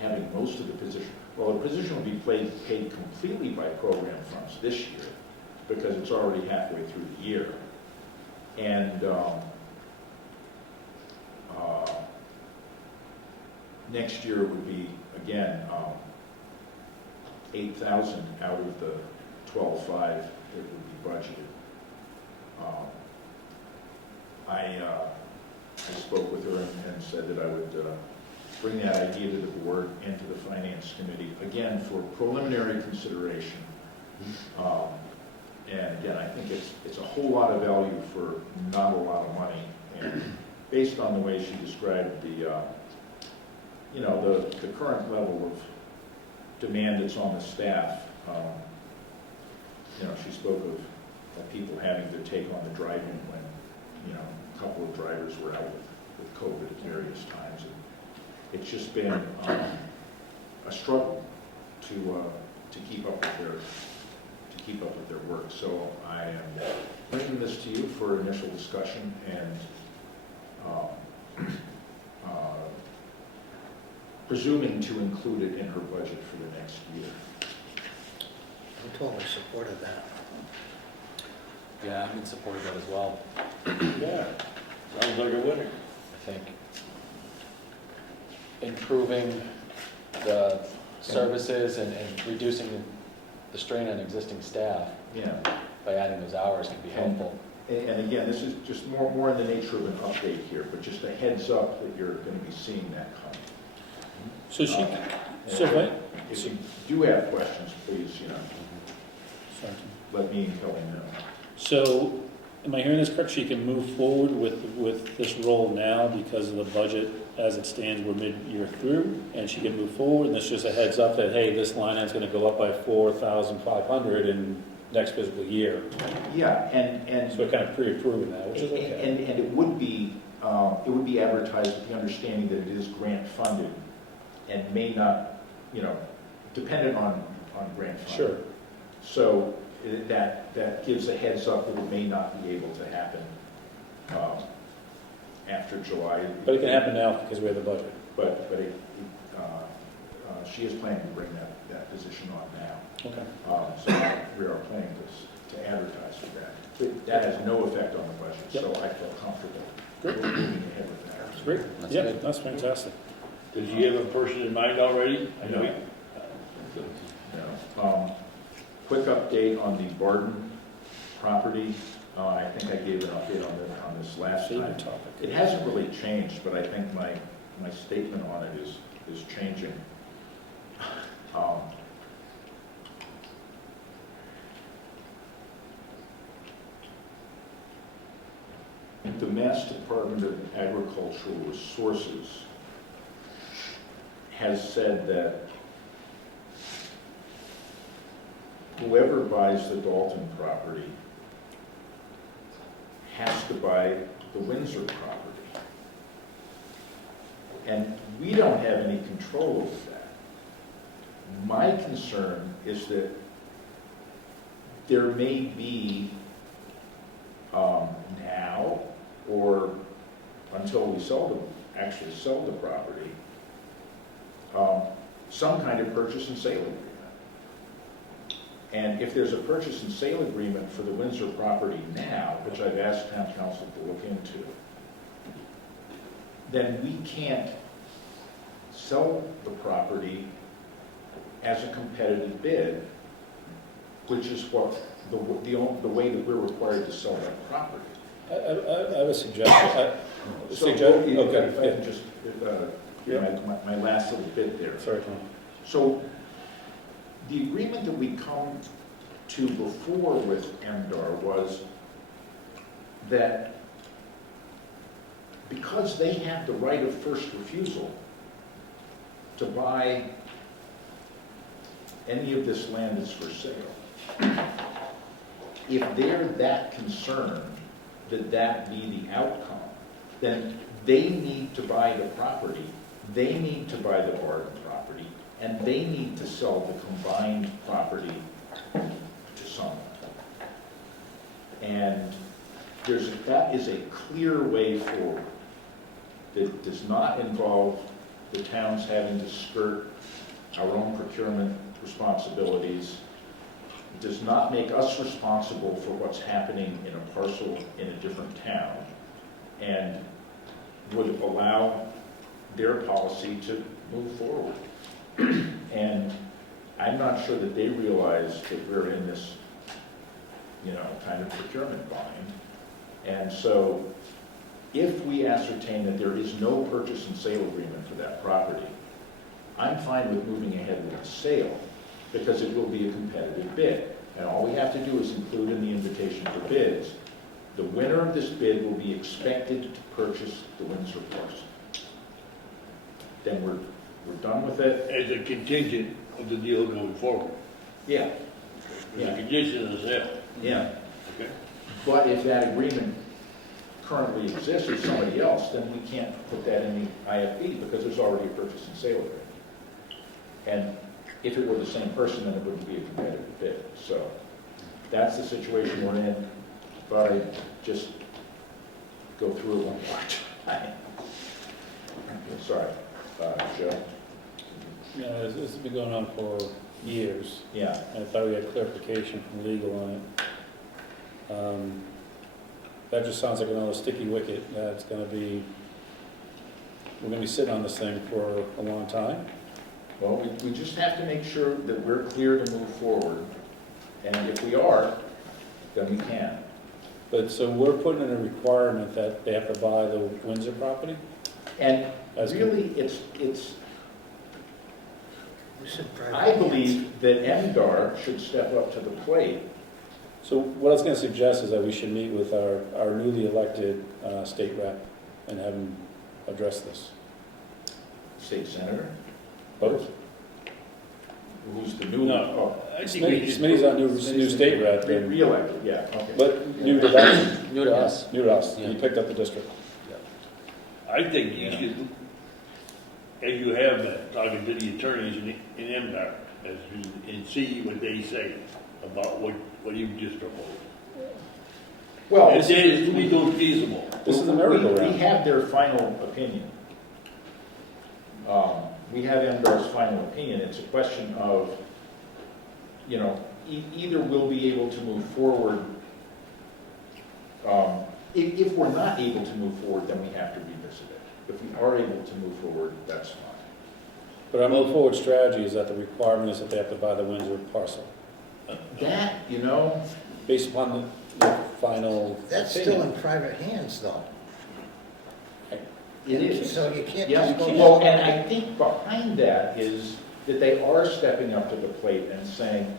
having most of the position, well, the position will be paid completely by program funds this year, because it's already halfway through the year. And next year would be, again, 8,000 out of the 12.5 that would be budgeted. I spoke with her and said that I would bring that idea to the board and to the finance committee, again, for preliminary consideration. And again, I think it's a whole lot of value for not a lot of money. And based on the way she described the current level of demand that's on the staff, she spoke of people having to take on the driving when, a couple of drivers were out with COVID at various times. And it's just been a struggle to keep up with their work. So I am bringing this to you for initial discussion and presuming to include it in her budget for the next year. I'm totally supportive of that. Yeah, I'm in support of that as well. Yeah, sounds like a winner. I think improving the services and reducing the strain on existing staff Yeah. by adding those hours can be helpful. And again, this is just more in the nature of an update here, but just a heads up that you're going to be seeing that coming. So she, And if you do have questions, please, sorry. let me and Kelly know. So, am I hearing this correct? She can move forward with this role now because of the budget as it stands, we're mid-year through, and she can move forward, and it's just a heads up that, hey, this line item's gonna go up by 4,500 in next fiscal year. Yeah, and So we're kind of pre-approving that, which is okay. And it would be advertised with the understanding that it is grant funded and may not, dependent on grant funding. Sure. So that gives a heads up that it may not be able to happen after July. But it can happen now because we have the budget. But she is planning to bring that position on now. Okay. So we are planning to advertise for that. That has no effect on the budget, so I feel comfortable moving ahead with that. That's great. That's Yeah, good. that's fantastic. Does she have a person in mind already? I know. No. Quick update on the Barton property. I think I gave an update on this last time. Favorite topic. It hasn't really changed, but I think my statement on it is changing. The Mass Department of Agricultural Resources has said that whoever buys the Dalton property has to buy the Windsor property. And we don't have any control over that. My concern is that there may be, now or until we actually sell the property, some kind of purchase and sale agreement. And if there's a purchase and sale agreement for the Windsor property now, which I've asked town council to look into, then we can't sell the property as a competitive bid, which is what the way that we're required to sell that property. I have a suggestion. So, Okay, if I yeah. can just, Yeah. my last little bit there. Sorry, Tom. So, the agreement that we come to before with MDR was that because they have the right of first refusal to buy any of this land that's for sale, if they're that concerned that that be the outcome, then they need to buy the property, they need to buy the Barton property, and they need to sell the combined property to someone. And that is a clear way forward that does not involve the towns having to skirt our own procurement responsibilities. It does not make us responsible for what's happening in a parcel in a different town, and would allow their policy to move forward. And I'm not sure that they realize that we're in this, kind of procurement bind. And so if we ascertain that there is no purchase and sale agreement for that property, I'm fine with moving ahead with the sale, because it will be a competitive bid. And all we have to do is include in the invitation for bids, the winner of this bid will be expected to purchase the Windsor parcel. Then we're done with it. As a contingent of the deal going forward. Yeah. As a condition of the sale. Yeah. Okay. But if that agreement currently exists with somebody else, then we can't put that in the IFB because there's already a purchase and sale agreement. And if it were the same person, then it wouldn't be a competitive bid. So that's the situation we're in. But I just go through it one more time. Sorry, Joe. Yeah, this has been going on for years. Yeah. And I thought we had clarification from legal on it. That just sounds like another sticky wicket that's we're gonna be sitting on this thing for a long time. Well, we just have to make sure that we're clear to move forward. And if we are, then we can. But so we're putting in a requirement that they have to buy the Windsor property? And As really, it's We said private I hands. believe that MDR should step up to the plate. So what I was gonna suggest is that we should meet with our newly elected state rep and have him address this. State senator, Both? who's the new, No. I think we should- Smitty's our new state rep, and- re-elected, yeah, okay. but new to us. New to us. New to us. Yeah. He picked up the district. I think you should, as you have been, talking to the attorneys in MDR, and see what they say about what you just proposed. Well, And then it's legal feasible. This is a merry-go-round. We have their final opinion. We have MDR's final opinion. It's a question of, either we'll be able to move forward. If we're not able to move forward, then we have to revisit it. If we are able to move forward, that's fine. But our move forward strategy is that the requirement is that they have to buy the Windsor parcel, That, based upon the final That's still in private hands, though. it is. So you can't Yeah, just go. well, and I think behind that is that they are stepping up to the plate and saying,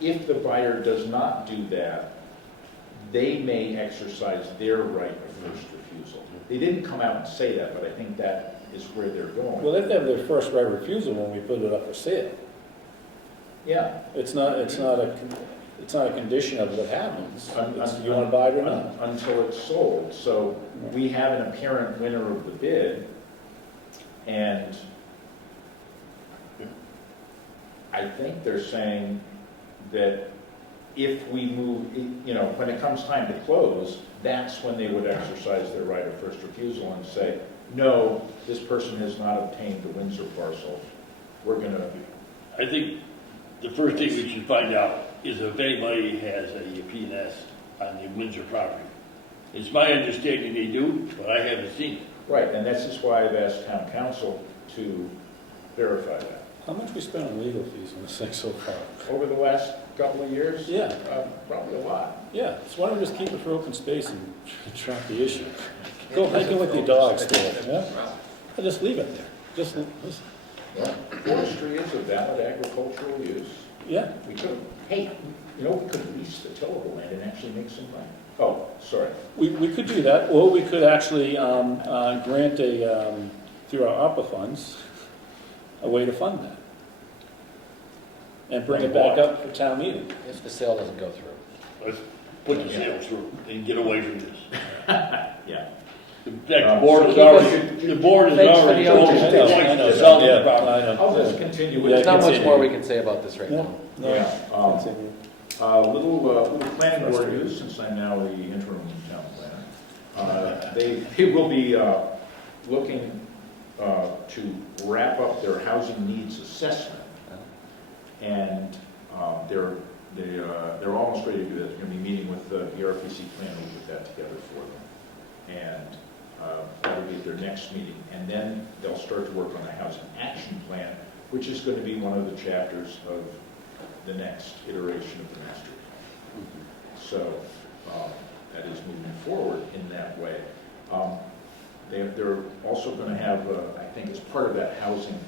if the buyer does not do that, they may exercise their right of first refusal. They didn't come out and say that, but I think that is where they're going. Well, they have to have their first right of refusal when we put it up for sale. Yeah. It's not a condition of what happens. It's you want to buy it or not. Until it's sold. So we have an apparent winner of the bid, and I think they're saying that if we move, when it comes time to close, that's when they would exercise their right of first refusal and say, no, this person has not obtained the Windsor parcel. We're going to... I think the first thing we should find out is if anybody has a P&S on the Windsor property. It's my understanding they do, but I haven't seen it. Right, and this is why I've asked town council to verify that. How much we spent on legal fees on this thing so far? Over the last couple of years? Yeah. Probably a lot. Yeah, so why don't we just keep it for open space and track the issue? Go hiking with your dogs there, yeah? Or just leave it there. Just Forestry is a valid agricultural use. yeah. We could, hey, we could lease the tillable land and actually make some money. Oh, sorry. We could do that, or we could actually grant through our ARPA funds, a way to fund that. And bring it back up for town meeting. If the sale doesn't go through. Let's put the sale through and get away from this. Yeah. In fact, the board is Thanks for already the told update. us I know, to sell the yeah, property. I know. I'll just continue with Yeah, There's not much continue. more we can say about this right now. No, Yeah, continue. little planning board news, since I'm now the interim town planner. They will be looking to wrap up their housing needs assessment, and they're almost ready to do that. They're going to be meeting with the RPC planner to get that together for them, and that'll be at their next meeting. And then they'll start to work on a housing action plan, which is going to be one of the chapters of the next iteration of the master plan. So that is moving forward in that way. They're also going to have, I think as part of that housing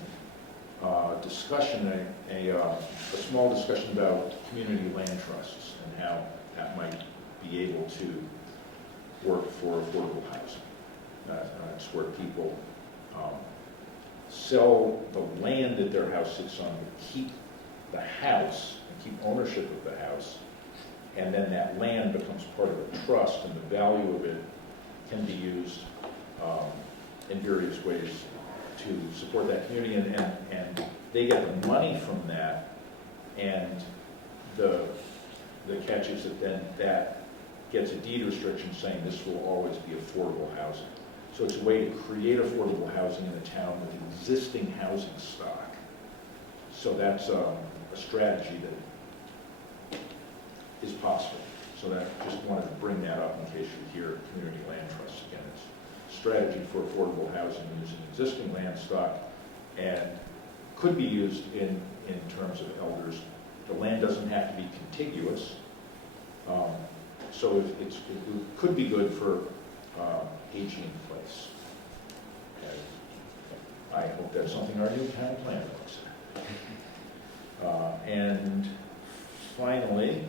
discussion, a small discussion about community land trusts and how that might be able to work for affordable housing. It's where people sell the land that their house sits on, but keep the house and keep ownership of the house, and then that land becomes part of a trust, and the value of it can be used in various ways to support that community, and they get the money from that, and the catch is that then that gets a deed restriction saying this will always be affordable housing. So it's a way to create affordable housing in the town with existing housing stock. So that's a strategy that is possible. So that just wanted to bring that up in case you hear community land trusts again. It's strategy for affordable housing using existing land stock, and could be used in terms of elders. The land doesn't have to be contiguous. So it could be good for aging in place. And I hope that's something our new town planner looks at. And finally,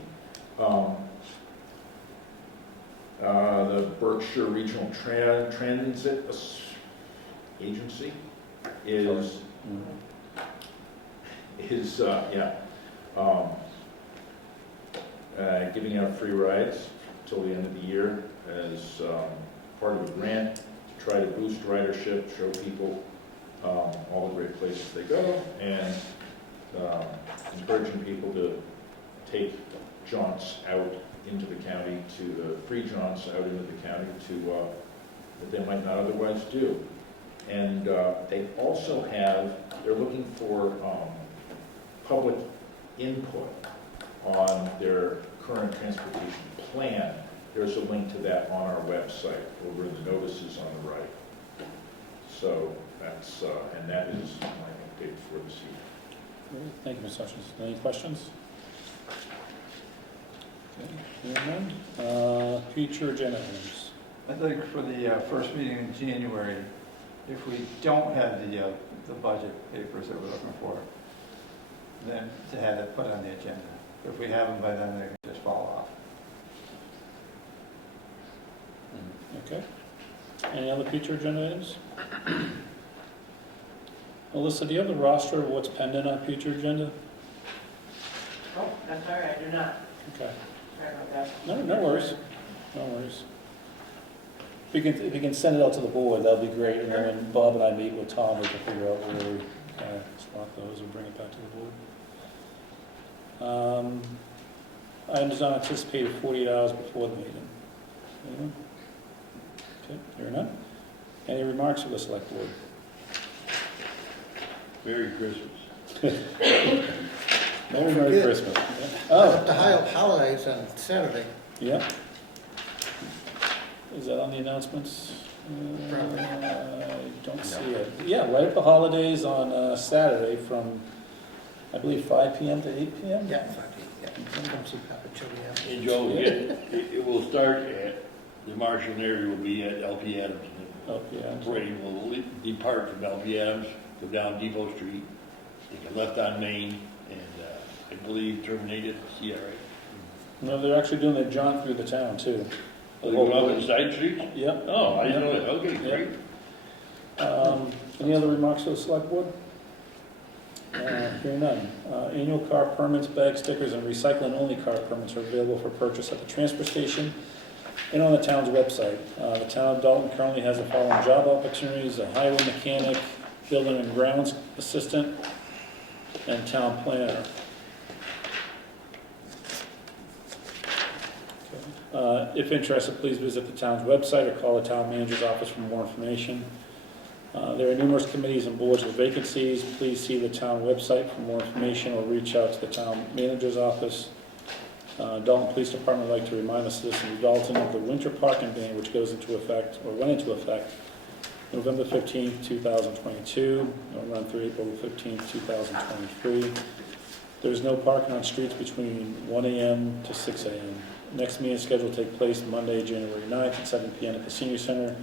the Berkshire Regional Transit Agency is giving out free rides till the end of the year as part of a grant to try to boost ridership, show people all the great places they go, and encouraging people to take jaunts out into the county, to the free jaunts out into the county to that they might not otherwise do. And they also they're looking for public input on their current transportation plan. There's a link to that on our website over in the notices on the right. So that's, and that is my update for this evening. Thank you, Ms. Hutchins. Any questions? Okay, hearing none. Future agenda items. I think for the first meeting in January, if we don't have the budget papers that we're looking for, then to have it put on the agenda. If we have them by then, they can just fall off. Okay. Any other future agenda items? Alyssa, do you have the roster of what's pending on future agenda? I'm sorry, I do not. Okay. Sorry about that. No worries, no worries. If you can send it out to the board, that'd be great, and then when Bob and I meet with Tom, we can figure out where we slot those and bring it back to the board. Items not anticipated 48 hours before the meeting. Anyone? Okay, hearing none. Any remarks of the select board? Merry Christmas. Merry Christmas. Oh. The Oh, holidays on Saturday. yeah. Is that on the announcements? I don't see it. Yeah, right at the holidays on Saturday from, I believe, 5 p.m. to 8 p.m.? Yeah, come see Papa Chili. Hey, Joe, it will start at, the marshal area will be at LP Adams. Oh, yeah. Parade will depart from LP Adams, go down Depot Street, take a left on Main, and I believe terminate at CRA. No, they're actually doing a jaunt through the town, too. Oh, they go up the side streets? Yep. Oh, I didn't know that. Okay, great. Any other remarks to the select board? Hearing none. Annual car permits, bag stickers, and recycling-only car permits are available for purchase at the transfer station and on the town's website. The town of Dalton currently has the following job opportunities: a highway mechanic, building and grounds assistant, and town planner. If interested, please visit the town's website or call the town manager's office for more information. There are numerous committees and boards with vacancies. Please see the town website for more information or reach out to the town manager's office. Dalton Police Department would like to remind the citizens of Dalton of the winter parking ban, which goes into effect, or went into effect, November 15th, 2022. It'll run through April 15th, 2023. There's no parking on streets between 1 a.m. to 6 a.m. Next meeting is scheduled to take place Monday, January 9th at 7 p.m. at the Senior Center,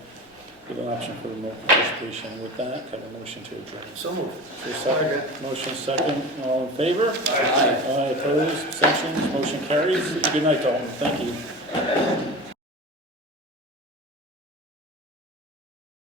with an option for remote participation. With that, have a motion to adjourn. So moved. For a second. Motion second. All in favor? Aye. Opposed? Abstentions? Motion carries. Good night, Dalton. Thank you.